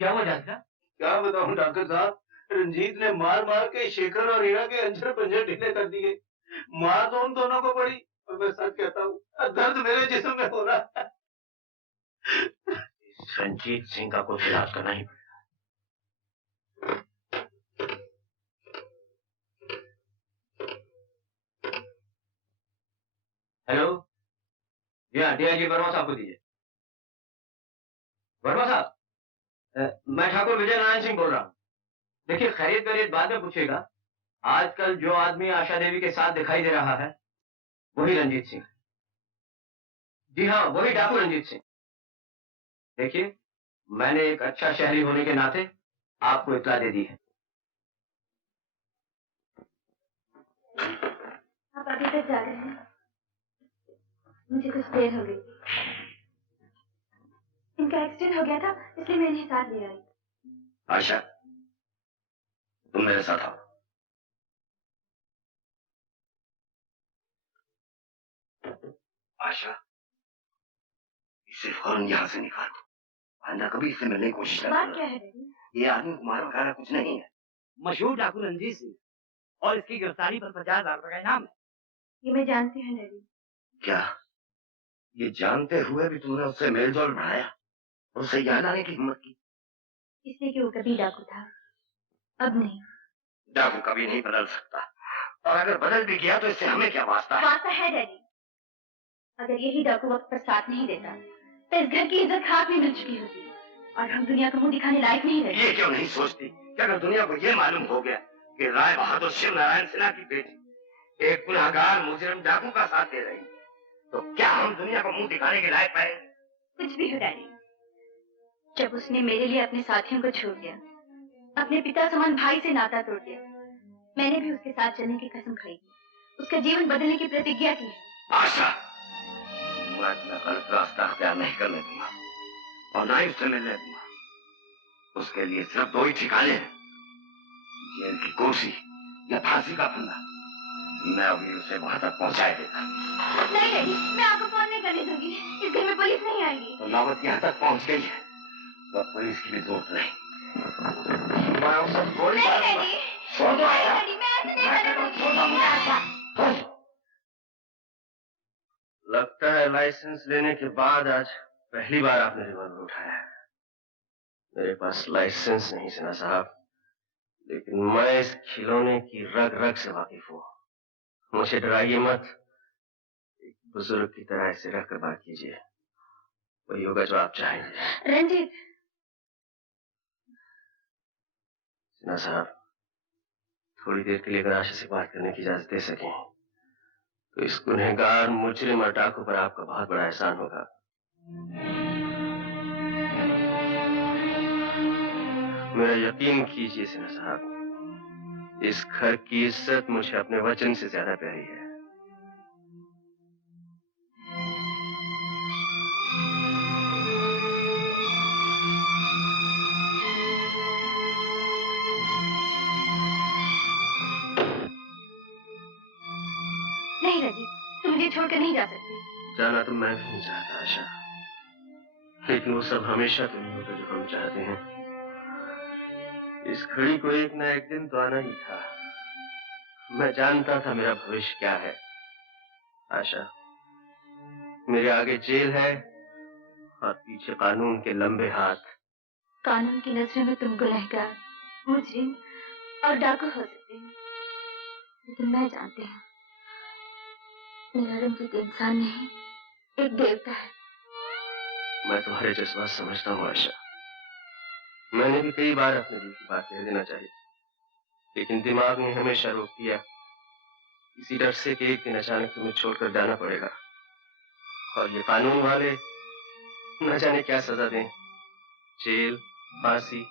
क्या हुआ जानका? क्या बताऊं डॉक्टर साहब, रंजीत ने मार मार के शेखर और हीरा के अंजर पंजर ढीले कर दिए। मार तो उन दोनों को पड़ी, और मैं सच कहता हूँ दर्द मेरे जिस्म में हो रहा है। रंजीत सिंह का कुछ इलाज करना ही पड़ेगा। हेलो, जी हाँ, डीआईजी वर्मा साहब को दीजिए। वर्मा साहब, मैं ठाकुर विजय नारायण सिंह बोल रहा हूँ। देखिए, खैरियत वैरियत बाद में पूछेगा। आजकल जो आदमी आशा देवी के साथ दिखाई दे रहा है वही रंजीत सिंह। जी हाँ, वही डाकू रंजीत सिंह। देखिए, मैंने एक अच्छा शहरी होने के नाते आपको इत्तला दे दी है। आप अभी तक जा रहे हैं? मुझे कुछ देर हो गई। इनका एक्सीडेंट हो गया था, इसलिए मैं इन्हें साथ ले आई। आशा, तुम मेरे साथ आओ। आशा, इसे फौरन यहाँ से निकाल दो। आंदा कभी इससे मिलने की कोशिश न बात क्या है डैडी? ये आदमी कुमार वगैरह कुछ नहीं है। मशहूर डाकू रंजीत सिंह, और इसकी गिरफ्तारी पर 50,000 रुपए का इनाम है। ये मैं जानती हूँ डैडी। क्या ये जानते हुए भी तुमने उससे मेलजोल बढ़ाया, उससे यहाँ लाने की हिम्मत की? इसलिए कि वो कभी डाकू था, अब नहीं। डाकू कभी नहीं बदल सकता, और अगर बदल भी गया तो इससे हमें क्या वास्ता है? वास्ता है डैडी। अगर यही डाकू वक्त पर साथ नहीं देता तो इस घर की इज्जत खाक में मिल चुकी होती, और हम दुनिया को मुंह दिखाने लायक नहीं रहते। ये क्यों नहीं सोचती कि अगर दुनिया को ये मालूम हो गया कि राय बहादुर शिव नारायण सिन्हा की बेटी एक गुनहगार मुजरिम डाकू का साथ दे रही, तो क्या हम दुनिया को मुंह दिखाने के लायक पाएंगे? कुछ भी हो डैडी, जब उसने मेरे लिए अपने साथियों को छोड़ दिया, अपने पिता समान भाई से नाता तोड़ दिया, मैंने भी उसके साथ चलने की कसम खाई थी, उसका जीवन बदलने की प्रतिज्ञा की। आशा, मैं अपना गलत रास्ता अख्तियार नहीं करने दूंगा और ना ही उससे मिलने दूंगा। उसके लिए सिर्फ दो ही ठिकाने हैं, जेल की कुर्सी या फांसी का फंदा। मैं अभी उसे वहां तक पहुंचाए देगा। नहीं डैडी, मैं आपको फोन नहीं करने दूंगी। इस घर में पुलिस नहीं आएगी। तो नौबत यहाँ तक पहुंच गई है तो पुलिस की भी जरूरत नहीं। मैं उसे गोली नहीं डैडी, छोड़ दो। नहीं डैडी, मैं ऐसे नहीं करने दूंगी। लगता है लाइसेंस लेने के बाद आज पहली बार आपने रिवॉल्वर उठाया है। मेरे पास लाइसेंस नहीं सिन्हा साहब, लेकिन मैं इस खिलौने की रग रग से वाकिफ हूँ। मुझे डराइए मत, एक बुजुर्ग की तरह ऐसे रहकर बात कीजिए, वही होगा जो आप चाहेंगे। रंजीत, सिन्हा साहब, थोड़ी देर के लिए अगर आशा से बात करने की इजाजत दे सकें तो इस गुनहगार मुजरिम और डाकू पर आपका बहुत बड़ा एहसान होगा। मेरा यकीन कीजिए सिन्हा साहब, इस घर की इज्जत मुझे अपने वचन से ज्यादा प्यारी है। नहीं रंजीत, तुम मुझे छोड़कर नहीं जा सकते। जाना तो मैं भी नहीं चाहता आशा, लेकिन वो सब हमेशा तो नहीं होता जो हम चाहते हैं। इस घड़ी को एक ना एक दिन तो आना ही था। मैं जानता था मेरा भविष्य क्या है। आशा, मेरे आगे जेल है और पीछे कानून के लंबे हाथ। कानून की नजरों में तुम गुनहगार, मुजरिम और डाकू हो सकते हो, लेकिन मैं जानती हूँ मेरा रंजीत इंसान नहीं, एक देवता है। मैं तुम्हारे जज्बात समझता हूँ आशा। मैंने भी कई बार अपने दिल की बात कह देना चाहिए, लेकिन दिमाग ने हमेशा रोक दिया, इसी डर से कि एक दिन अचानक तुम्हें छोड़कर जाना पड़ेगा और ये कानून वाले न जाने क्या सजा दें, जेल, फांसी,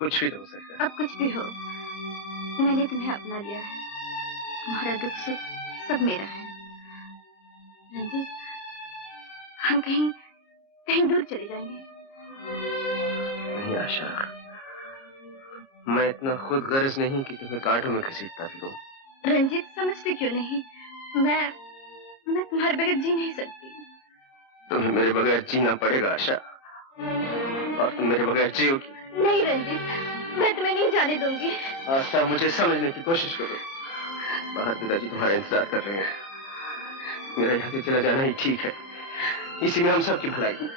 कुछ भी हो सकता है। अब कुछ भी हो, मैंने तुम्हें अपना लिया है, तुम्हारा दुख सुख सब मेरा है। रंजीत, हम कहीं कहीं दूर चले जाएंगे। नहीं आशा, मैं इतना खुद गर्ज नहीं कि तुम्हें कांटों में घसीटता फिरूं। रंजीत, समझते क्यों नहीं? मैं तुम्हारे बगैर जी नहीं सकती। तुम्हें मेरे बगैर जीना पड़ेगा आशा, और तुम मेरे बगैर जियोगी। नहीं रंजीत, मैं तुम्हें नहीं जाने दूंगी। आशा, मुझे समझने की कोशिश करो। बाहर पिताजी तुम्हारा इंतजार कर रहे हैं। मेरा यहाँ से चला जाना ही ठीक है, इसी में हम सबकी भलाई।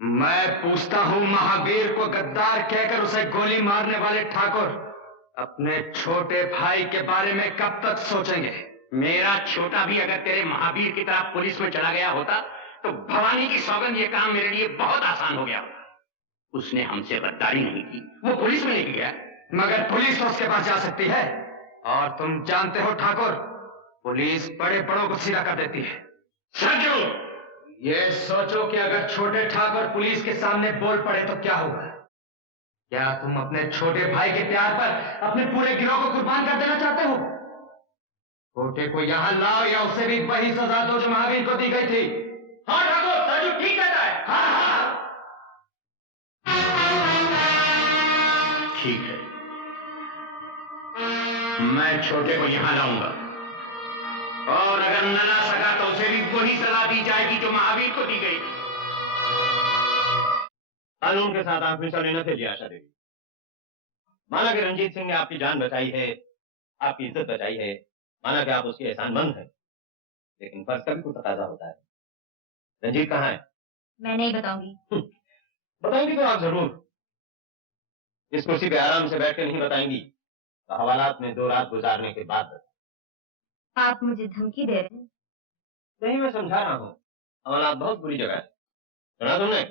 मैं पूछता हूं, महावीर को गद्दार कहकर उसे गोली मारने वाले ठाकुर अपने छोटे भाई के बारे में कब तक सोचेंगे? मेरा छोटा भी अगर तेरे महावीर की तरह पुलिस में चला गया होता तो भवानी की सौगंध ये काम मेरे लिए बहुत आसान हो गया होता। उसने हमसे गद्दारी नहीं की, वो पुलिस में नहीं गया। मगर पुलिस तो उसके पास जा सकती है, और तुम जानते हो ठाकुर, पुलिस बड़े बड़ों को सीधा कर देती है। सरजू, ये सोचो कि अगर छोटे ठाकुर पुलिस के सामने बोल पड़े तो क्या होगा? क्या तुम अपने छोटे भाई के प्यार पर अपने पूरे गिरोह को कुर्बान कर देना चाहते हो? छोटे को यहाँ लाओ या उसे भी वही सजा दो जो महावीर को दी गई थी। हाँ ठाकुर, सरजू ठीक कहता है। हाँ हाँ, ठीक है, मैं छोटे को यहाँ लाऊंगा, और अगर न ला सका तो उसे भी वही सजा दी जाएगी जो महावीर को दी गई। कानून के साथ आप हिस्सा लेना चाहिए आशा देवी। माना कि रंजीत सिंह ने आपकी जान बचाई है, आपकी इज्जत बचाई है, माना कि आप उसके एहसानमंद हैं, लेकिन फर्ज का भी कुछ तकाजा होता है। रंजीत कहाँ है? मैं नहीं बताऊंगी। बताएंगी तो आप जरूर। इस कुर्सी पे आराम से बैठ के नहीं बताएंगी तो हवालात में 2 रात गुजारने के बाद। आप मुझे धमकी दे रहे हैं? नहीं, मैं समझा रहा हूँ, हवालात बहुत बुरी जगह है। सुना तुमने?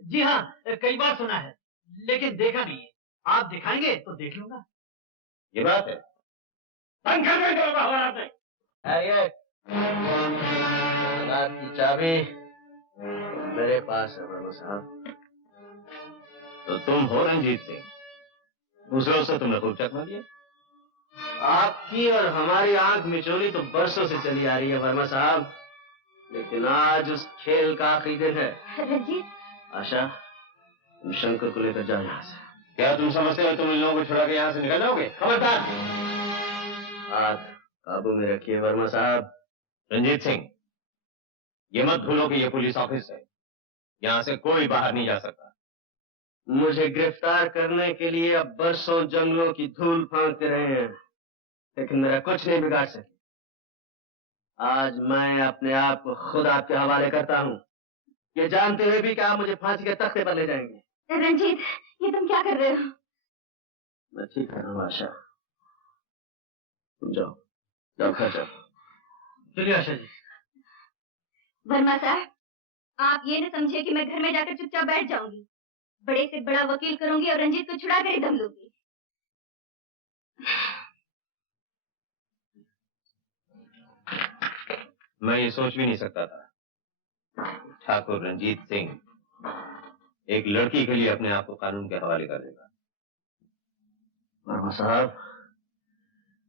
जी हाँ, कई बार सुना है लेकिन देखा नहीं है। आप दिखाएंगे तो देख लूंगा। ये बात है। रात की चाबी मेरे पास है वर्मा साहब। तो तुम हो रंजीत सिंह? दूसरों से तुमने खूब चकमा दिया। आपकी और हमारी आंख मिचोली तो बरसों से चली आ रही है वर्मा साहब, लेकिन आज उस खेल का आखिरी दिन है। रंजीत, आशा, तुम शंकर को लेकर जाओ यहाँ से। क्या तुम समझते हो तुम इन लोगों को छुड़ा के यहाँ से निकल जाओगे? खबरदार! हाथ काबू में रखिए वर्मा साहब। रंजीत सिंह, ये मत भूलो कि ये पुलिस ऑफिस है, यहाँ से कोई बाहर नहीं जा सकता। मुझे गिरफ्तार करने के लिए अब बरसों जंगलों की धूल फांकते रहे हैं, लेकिन मेरा कुछ नहीं बिगाड़ सके। आज मैं अपने आप को खुद आपके हवाले करता हूँ, ये जानते हुए भी कि आप मुझे फांसी के तख्ते पर ले जाएंगे। रंजीत, ये तुम क्या कर रहे हो? मैं ठीक कर रहा हूँ आशा। तुम जाओ, जाओ घर जाओ। चलिए आशा जी। वर्मा साहब, आप ये न समझे कि मैं घर में जाकर चुपचाप बैठ जाऊंगी। बड़े से बड़ा वकील करूंगी और रंजीत को छुड़ा कर ही दम लूंगी। मैं ये सोच भी नहीं सकता था ठाकुर रंजीत सिंह एक लड़की के लिए अपने आप को कानून के हवाले कर देगा। वर्मा साहब,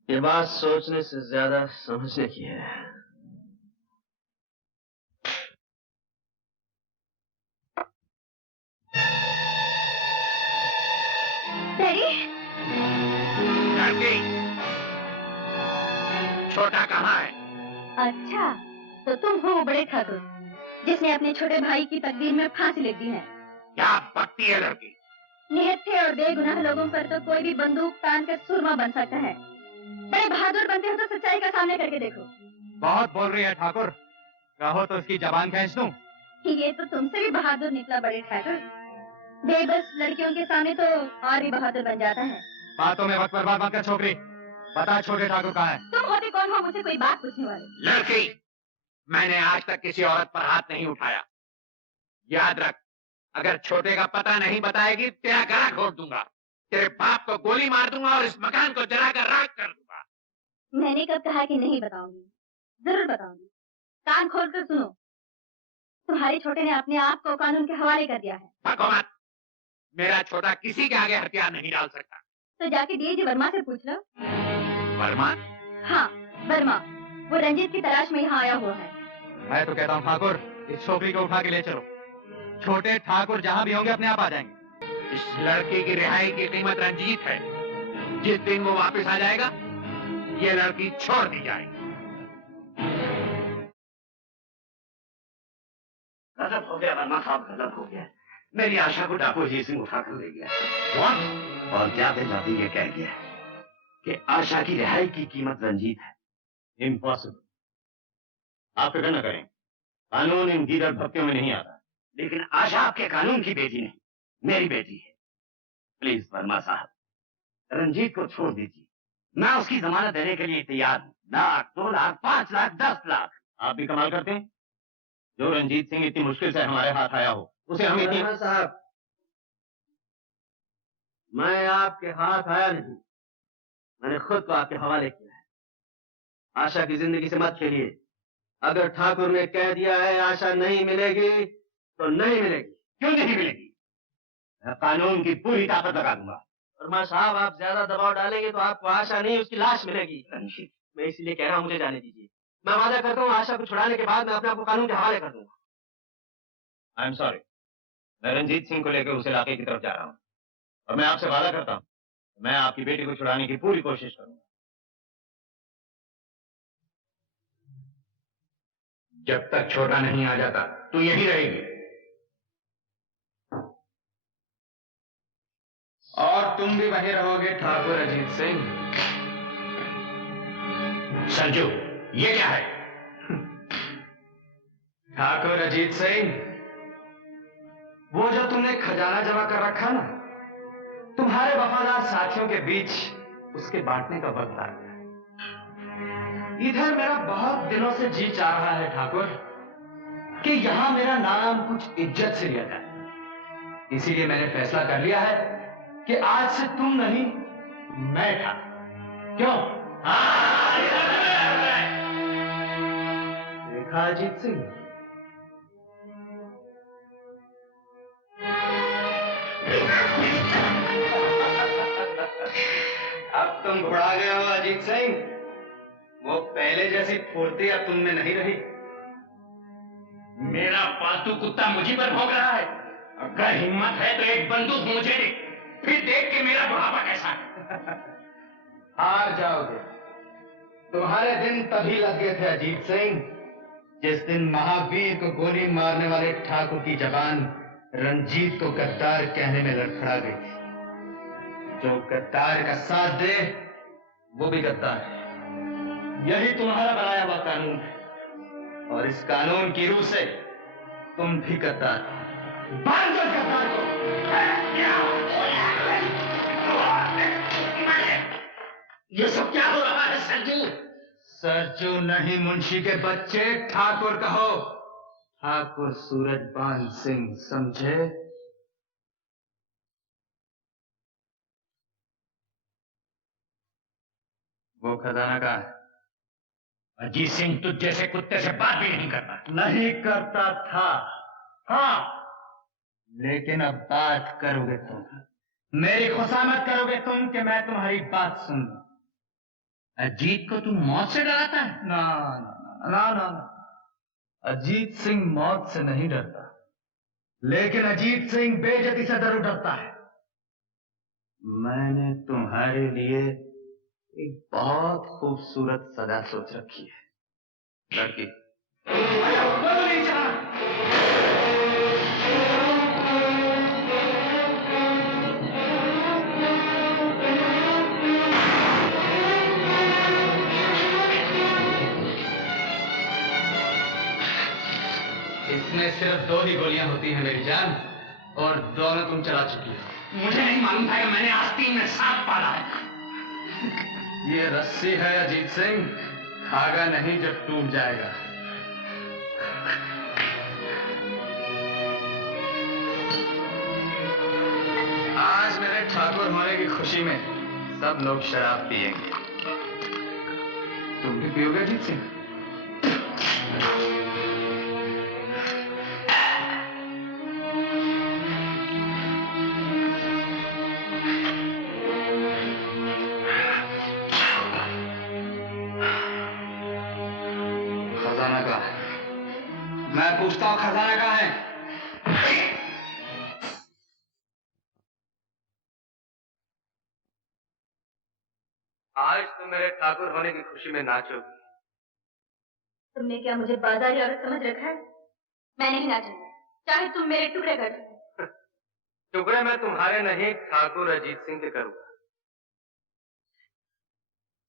ये बात सोचने से ज्यादा समझने की है। डैडी, छोटा कहाँ है? अच्छा, तो तुम हो बड़े ठाकुर जिसने अपने छोटे भाई की तकदीर में फांसी लिख दी है। क्या बकती है लड़की? निहत्थे और बेगुनाह लोगों पर तो कोई भी बंदूक तान कर सुरमा बन सकता है। बड़े बहादुर बनते हो तो सच्चाई का सामने करके देखो। बहुत बोल रही है ठाकुर, कहो तो उसकी जबान खींच दूं। ये तो तुमसे भी बहादुर निकला बड़े ठाकुर। बेबस लड़कियों के सामने तो और भी बहादुर बन जाता है। बातों में वक्त बर्बाद मत कर छोकरी। बता छोटे ठाकुर कहाँ है? तुम होते कौन हो मुझसे कोई बात पूछने वाले? लड़की, मैंने आज तक किसी औरत पर हाथ नहीं उठाया। याद रख, अगर छोटे का पता नहीं बताएगी तेरा गला घोट दूंगा, तेरे बाप को गोली मार दूंगा और इस मकान को जलाकर राख कर दूंगा। मैंने कब कहा कि नहीं बताऊंगी? जरूर बताऊंगी। कान खोलकर सुनो, तुम्हारे छोटे ने अपने आप को कानून के हवाले कर दिया है। भगो मत, मेरा छोटा किसी के आगे हथियार नहीं डाल सकता। तो जाके डीआईजी वर्मा से पूछ लो। वर्मा? हाँ, वर्मा। वो रंजीत की तलाश में यहाँ आया हुआ है। मैं तो कहता हूँ ठाकुर, इस छोकरी को उठा के ले चलो। छोटे ठाकुर जहाँ भी होंगे अपने आप आ जाएंगे। इस लड़की की रिहाई की कीमत रंजीत है। जिस दिन वो वापस आ जाएगा, ये लड़की छोड़ दी जाएगी। गजब हो गया वर्मा साहब, गजब हो गया। मेरी आशा को डाकू अजीत सिंह उठा कर ले गया। What? और जाते जाते ये कह गया कि आशा की रिहाई की कीमत रंजीत है। इम्पॉसिबल। आप फिक्र न करें, कानून इन गीदड़ भक्तियों में नहीं आता। लेकिन आशा आपके कानून की बेटी नहीं, मेरी बेटी है। प्लीज वर्मा साहब, रंजीत को छोड़ दीजिए। मैं उसकी जमानत देने के लिए तैयार हूँ। 1 लाख, 2 लाख, 5 लाख, 10 लाख। आप भी कमाल करते हैं। जो रंजीत सिंह इतनी मुश्किल से हमारे हाथ आया हो, उसे हम इतनी... साहब, मैं आपके हाथ आया नहीं, मैंने खुद को आपके हवाले किया है। आशा की जिंदगी से मत खेलिए। अगर ठाकुर ने कह दिया है आशा नहीं मिलेगी तो नहीं मिलेगी। क्यों नहीं मिलेगी? मैं कानून की पूरी ताकत लगा दूंगा। वर्मा साहब, आप ज्यादा दबाव डालेंगे तो आपको आशा नहीं उसकी लाश मिलेगी। मैं इसलिए कह रहा हूँ, मुझे जाने दीजिए। मैं वादा करता हूँ आशा को छुड़ाने के बाद मैं अपने आप को कानून के हवाले कर दूंगा। आई एम सॉरी, मैं रंजीत सिंह को लेकर उस इलाके की तरफ जा रहा हूँ और मैं आपसे वादा करता हूँ मैं आपकी बेटी को छुड़ाने की पूरी कोशिश करूंगा। जब तक छोटा नहीं आ जाता तू यहीं रहेगी और तुम भी वहीं रहोगे ठाकुर अजीत सिंह। संजू, ये क्या है? ठाकुर अजीत सिंह, वो जो तुमने खजाना जमा कर रखा ना, तुम्हारे वफादार साथियों के बीच उसके बांटने का वक्त आ गया। इधर मेरा बहुत दिनों से जी चाह रहा है ठाकुर कि यहां मेरा नाम कुछ इज्जत से लिया जाए। इसीलिए मैंने फैसला कर लिया है कि आज से तुम नहीं, मैं था। क्यों? देखा अजीत सिंह, अब तुम घुड़ा गए हो अजीत सिंह। वो पहले जैसी फुर्ती अब तुम में नहीं रही। मेरा पालतू कुत्ता मुझे पर भौंक रहा है। अगर हिम्मत है तो एक बंदूक मुझे दे, फिर देख के मेरा बुढ़ापा कैसा है। हार जाओगे। तुम्हारे दिन तभी लग गए थे अजीत सिंह, जिस दिन महावीर को गोली मारने वाले ठाकुर की जबान रंजीत को गद्दार कहने में लड़खड़ा गई थी। जो गद्दार का साथ दे वो भी गद्दार है। यही तुम्हारा बनाया हुआ कानून है, और इस कानून की रूह से तुम भी गद्दार हो। बांध दो इस गद्दार को। ये सब क्या हो रहा है सरजू? सरजू नहीं, मुंशी के बच्चे, ठाकुर कहो। ठाकुर सूरजबान सिंह, समझे? वो खजाना कहाँ है? अजीत सिंह तुझ जैसे कुत्ते से बात भी नहीं करता। नहीं करता था, हाँ, लेकिन अब बात करोगे तुम। मेरी खुशामद करोगे तुम कि मैं तुम्हारी बात सुन लूं। अजीत को तू मौत से डराता है? ना ना ना ना ना, अजीत सिंह मौत से नहीं डरता, लेकिन अजीत सिंह बेइज्जती से जरूर डरता है। मैंने तुम्हारे लिए एक बहुत खूबसूरत सजा सोच रखी है, लड़की। इसमें सिर्फ 2 ही गोलियां होती हैं मेरी जान, और दोनों तुम चला चुकी हो। मुझे नहीं मालूम था कि मैंने आस्तीन में सांप पाला है। ये रस्सी है अजीत सिंह, धागा नहीं जो टूट जाएगा। आज मेरे ठाकुर होने की खुशी में सब लोग शराब पिएंगे। तुम भी पियोगे अजीत सिंह? खजाना कहाँ है? मैं पूछता हूँ, खजाना कहाँ है? आज तुम मेरे ठाकुर होने की खुशी में नाचोगी। तुमने क्या मुझे बाजारी औरत समझ रखा है? मैं नहीं नाचूंगी, चाहे तुम मेरे टुकड़े कर दो। टुकड़े मैं तुम्हारे नहीं, ठाकुर अजीत सिंह के करूंगा।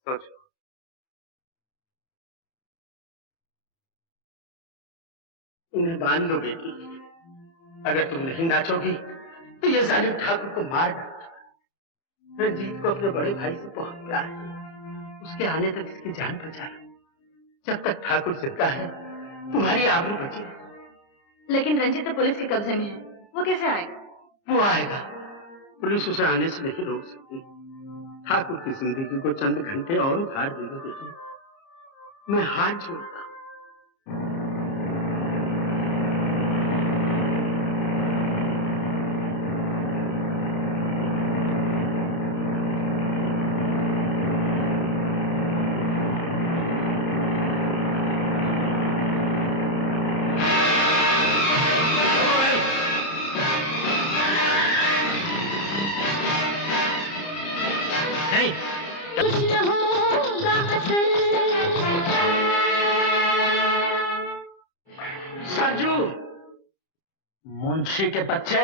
सोचो। उन्हें मान लो बेटी, अगर तुम नहीं नाचोगी तो ये जालिम ठाकुर को मार डालता। रंजीत को अपने बड़े भाई से बहुत प्यार है, उसके आने तक इसकी जान बचा लो। जब तक ठाकुर जिंदा है तुम्हारी आबरू बची है। लेकिन रंजीत तो पुलिस के कब्जे में है, वो कैसे आएगा? वो आएगा, पुलिस उसे आने से नहीं रोक सकती। ठाकुर की जिंदगी को चंद घंटे और उधार दे दो बेटी, मैं हाथ जोड़ता हूं। सरजू, मुंशी के बच्चे,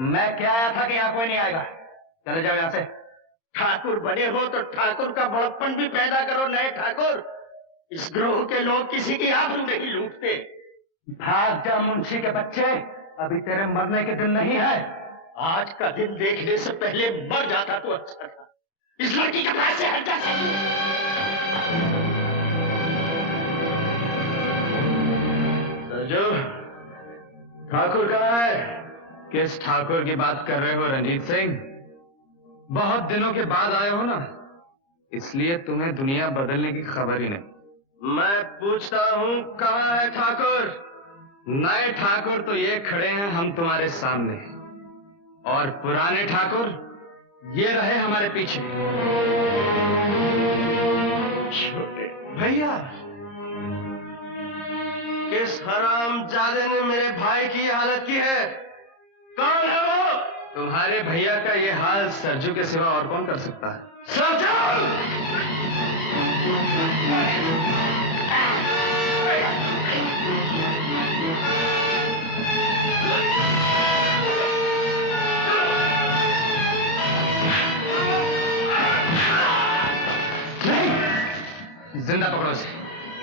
मैं क्या आया था कि यहाँ कोई नहीं आएगा। चले जाओ यहाँ से। ठाकुर बने हो तो ठाकुर का बड़प्पन भी पैदा करो। नए ठाकुर, इस ग्रोह के लोग किसी की आबरू नहीं लूटते। भाग जा मुंशी के बच्चे, अभी तेरे मरने के दिन नहीं है। आज का दिन देखने से पहले मर जाता तो अच्छा था। इस लड़की के पास से हट जा। सरजू, ठाकुर कहाँ है? किस ठाकुर की बात कर रहे हो रंजीत सिंह? बहुत दिनों के बाद आए हो ना, इसलिए तुम्हें दुनिया बदलने की खबर ही नहीं। मैं पूछता हूँ कहाँ है ठाकुर? नए ठाकुर तो ये खड़े हैं हम तुम्हारे सामने, और पुराने ठाकुर ये रहे हमारे पीछे। छोटे भैया, किस हरामजादे ने मेरे भाई की हालत की है? कौन है वो? तुम्हारे भैया का ये हाल सरजू के सिवा और कौन कर सकता है? नहीं, जिंदा पकड़ो इसे।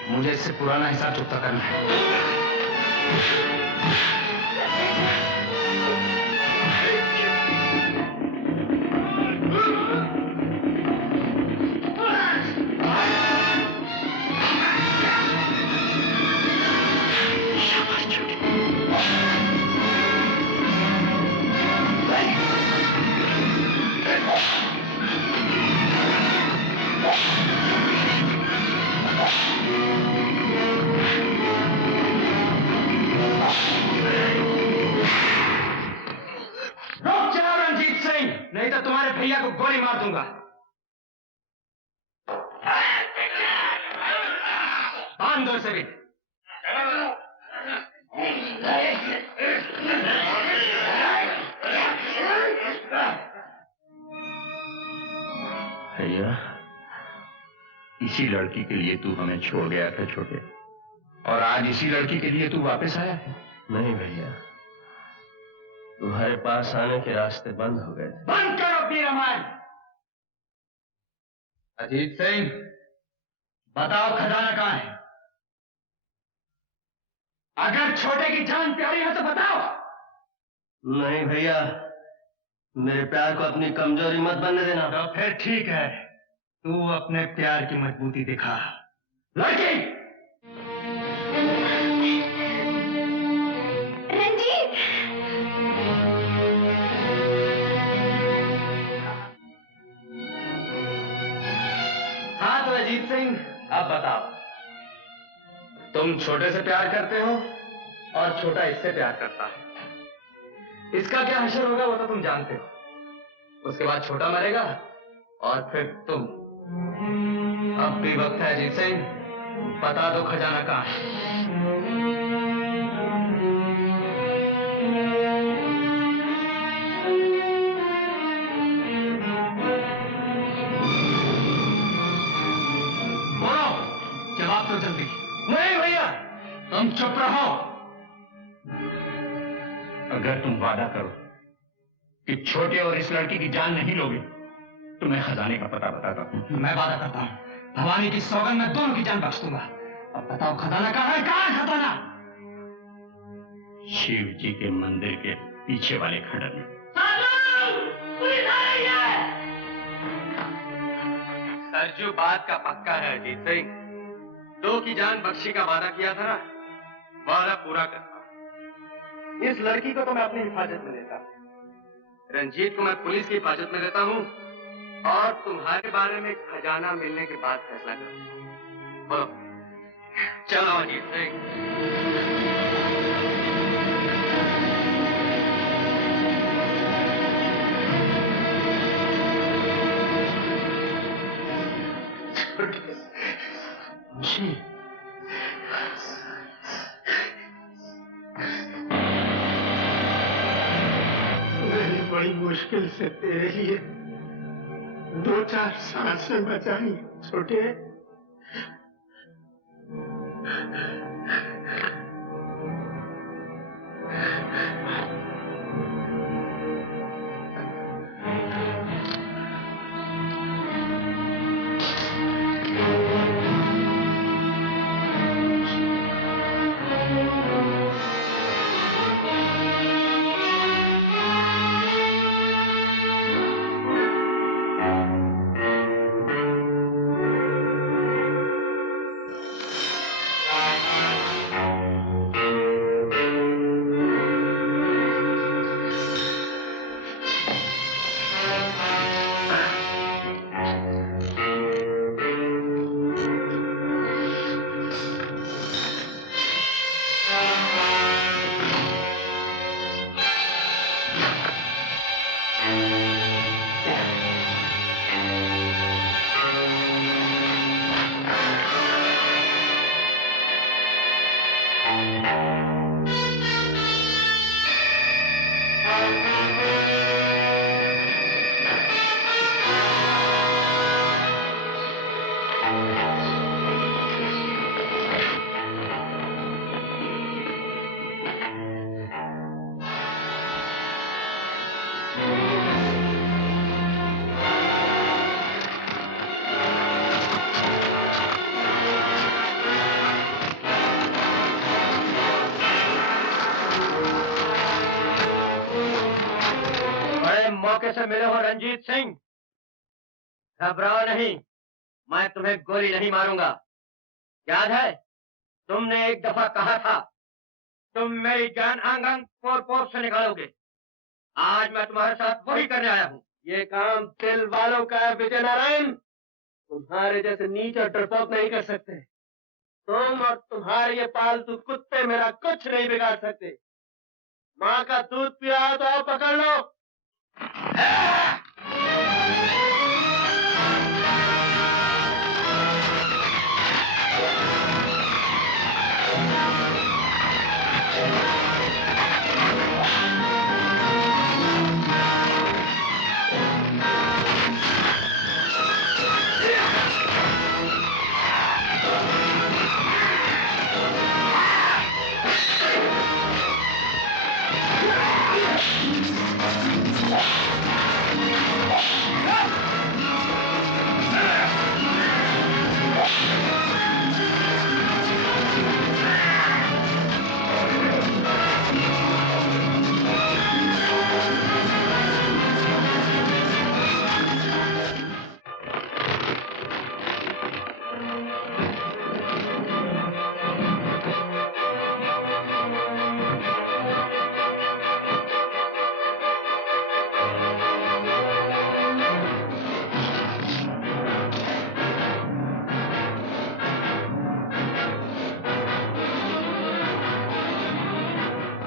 मुझे इससे पुराना हिसाब चुकता करना है। नहीं तो तुम्हारे भैया को गोली मार दूंगा। बांध दो इसे भी। भैया, इसी लड़की के लिए तू हमें छोड़ गया था छोटे, और आज इसी लड़की के लिए तू वापस आया है? नहीं भैया, तुम्हारे पास आने के रास्ते बंद हो गए। बंद करो अपनी रामायण। अजीत सिंह, बताओ खजाना कहाँ है? अगर छोटे की जान प्यारी है तो बताओ। नहीं भैया, मेरे प्यार को अपनी कमजोरी मत बनने देना। तो फिर ठीक है, तू अपने प्यार की मजबूती दिखा। लड़की अजीत सिंह, अब बताओ, तुम छोटे से प्यार करते हो और छोटा इससे प्यार करता है। इसका क्या हश्र होगा वो तो तुम जानते हो। उसके बाद छोटा मरेगा और फिर तुम। अब भी वक्त है अजीत सिंह, बता दो खजाना कहाँ है। जवाब दो जल्दी। नहीं भैया, तुम चुप रहो। अगर तुम वादा करो कि छोटे और इस लड़की की जान नहीं लोगे तो मैं खजाने का पता बताता हूँ। मैं वादा करता हूँ, भवानी की सौगंध में दोनों की जान बख्श दूंगा। अब बताओ खजाना कहाँ है? कहाँ है खजाना? शिव जी के मंदिर के पीछे वाले खंडर में। सरजू बात का पक्का है अजीत सिंह। 2 की जान बख्शी का वादा किया था ना, वादा पूरा करता। इस लड़की को तो मैं अपनी हिफाजत में लेता, रंजीत को मैं पुलिस की हिफाजत में लेता हूँ, और तुम्हारे बारे में खजाना मिलने के बाद फैसला करूंगा। बोलो, चलो अजीत सिंह। मैंने बड़ी मुश्किल से तेरे लिए 2-4 सांसें बचाई छोटे। मौके से मिले हो रंजीत सिंह, घबराओ नहीं, मैं तुम्हें गोली नहीं मारूंगा। याद है तुमने एक दफा कहा था तुम मेरी जान आंगन पोर पोर से निकालोगे। आज मैं तुम्हारे साथ वही करने आया हूँ। ये काम दिल वालों का है विजय नारायण, तुम्हारे जैसे नीच और डरपोक नहीं कर सकते। तुम और तुम्हारे ये पालतू कुत्ते मेरा कुछ नहीं बिगाड़ सकते। माँ का दूध पिया तो आप पकड़ लो।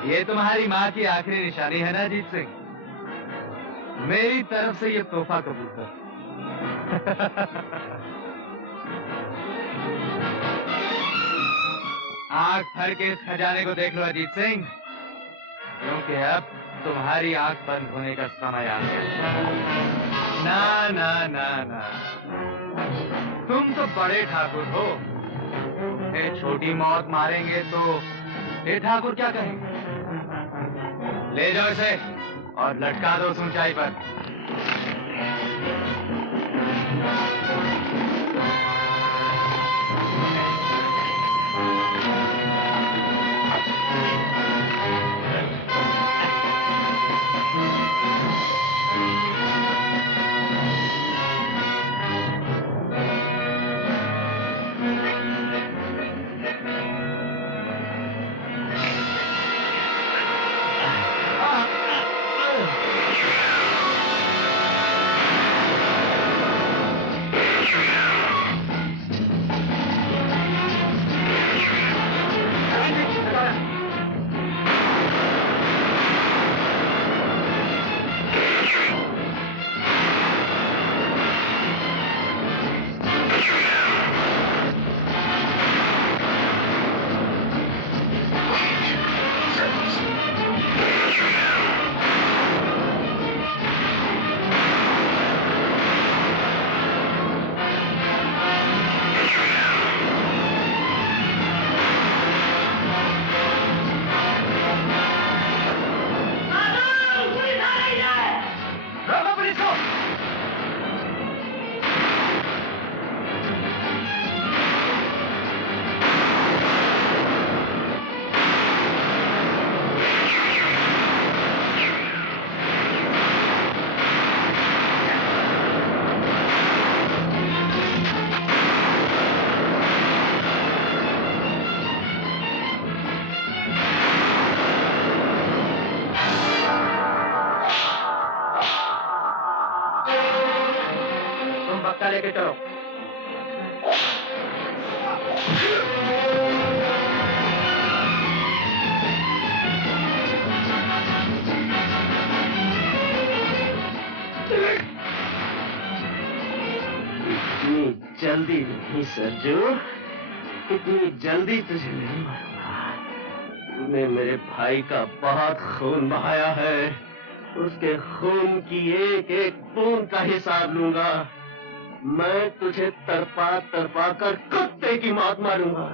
ये तुम्हारी माँ की आखिरी निशानी है ना अजीत सिंह? मेरी तरफ से ये तोहफा कबूल कर। आंख भर के इस खजाने को देख लो अजीत सिंह, क्योंकि अब तुम्हारी आंख बंद होने का समय आ गया। ना ना ना ना, तुम तो बड़े ठाकुर हो, तुम्हें छोटी मौत मारेंगे तो ये ठाकुर क्या कहेंगे? ले जाओ इसे और लटका दो उस ऊंचाई पर। लेके चलो। इतनी जल्दी नहीं सरजू, इतनी जल्दी तुझे नहीं मारूंगा। तूने मेरे भाई का बहुत खून बहाया है, उसके खून की एक एक बूंद का हिसाब लूंगा। मैं तुझे तड़पा तड़पा कर कुत्ते की मौत मारूंगा।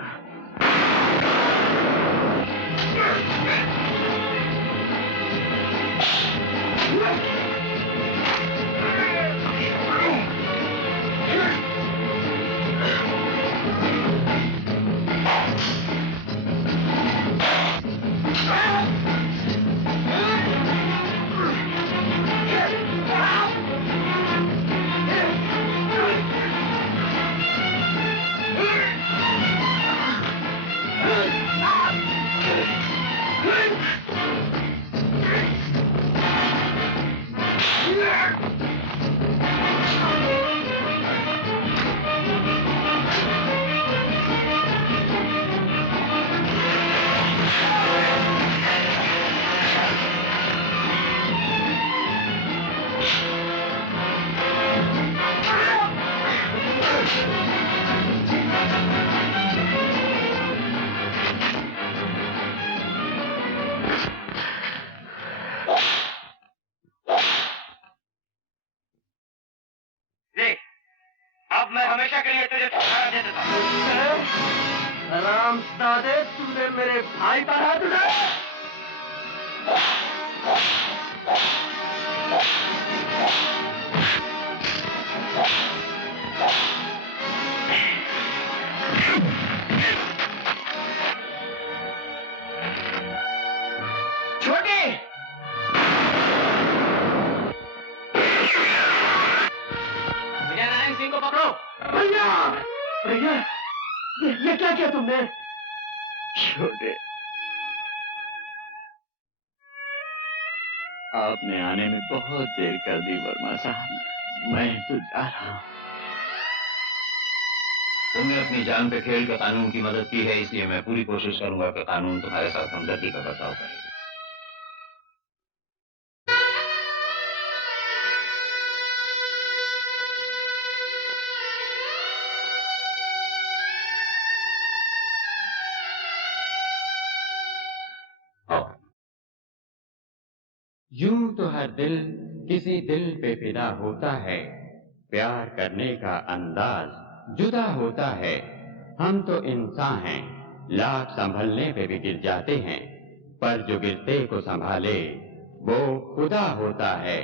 हरामजादे, तूने मेरे भाई पर हाथ उठाया। छोटी, विजय नारायण सिंह को पकड़ो। भैया, भैया, ये क्या किया तुमने? छोटे, आपने आने में बहुत देर कर दी वर्मा साहब। मैं तो जा रहा हूं। तुमने अपनी जान पे खेल के कानून की मदद की है, इसलिए मैं पूरी कोशिश करूंगा कि कानून तुम्हारे साथ हमदर्दी का बर्ताव करे। यूं तो हर दिल किसी दिल पे फिदा होता है, प्यार करने का अंदाज जुदा होता है। हम तो इंसान हैं, लाख संभलने पे भी गिर जाते हैं, पर जो गिरते को संभाले वो खुदा होता है।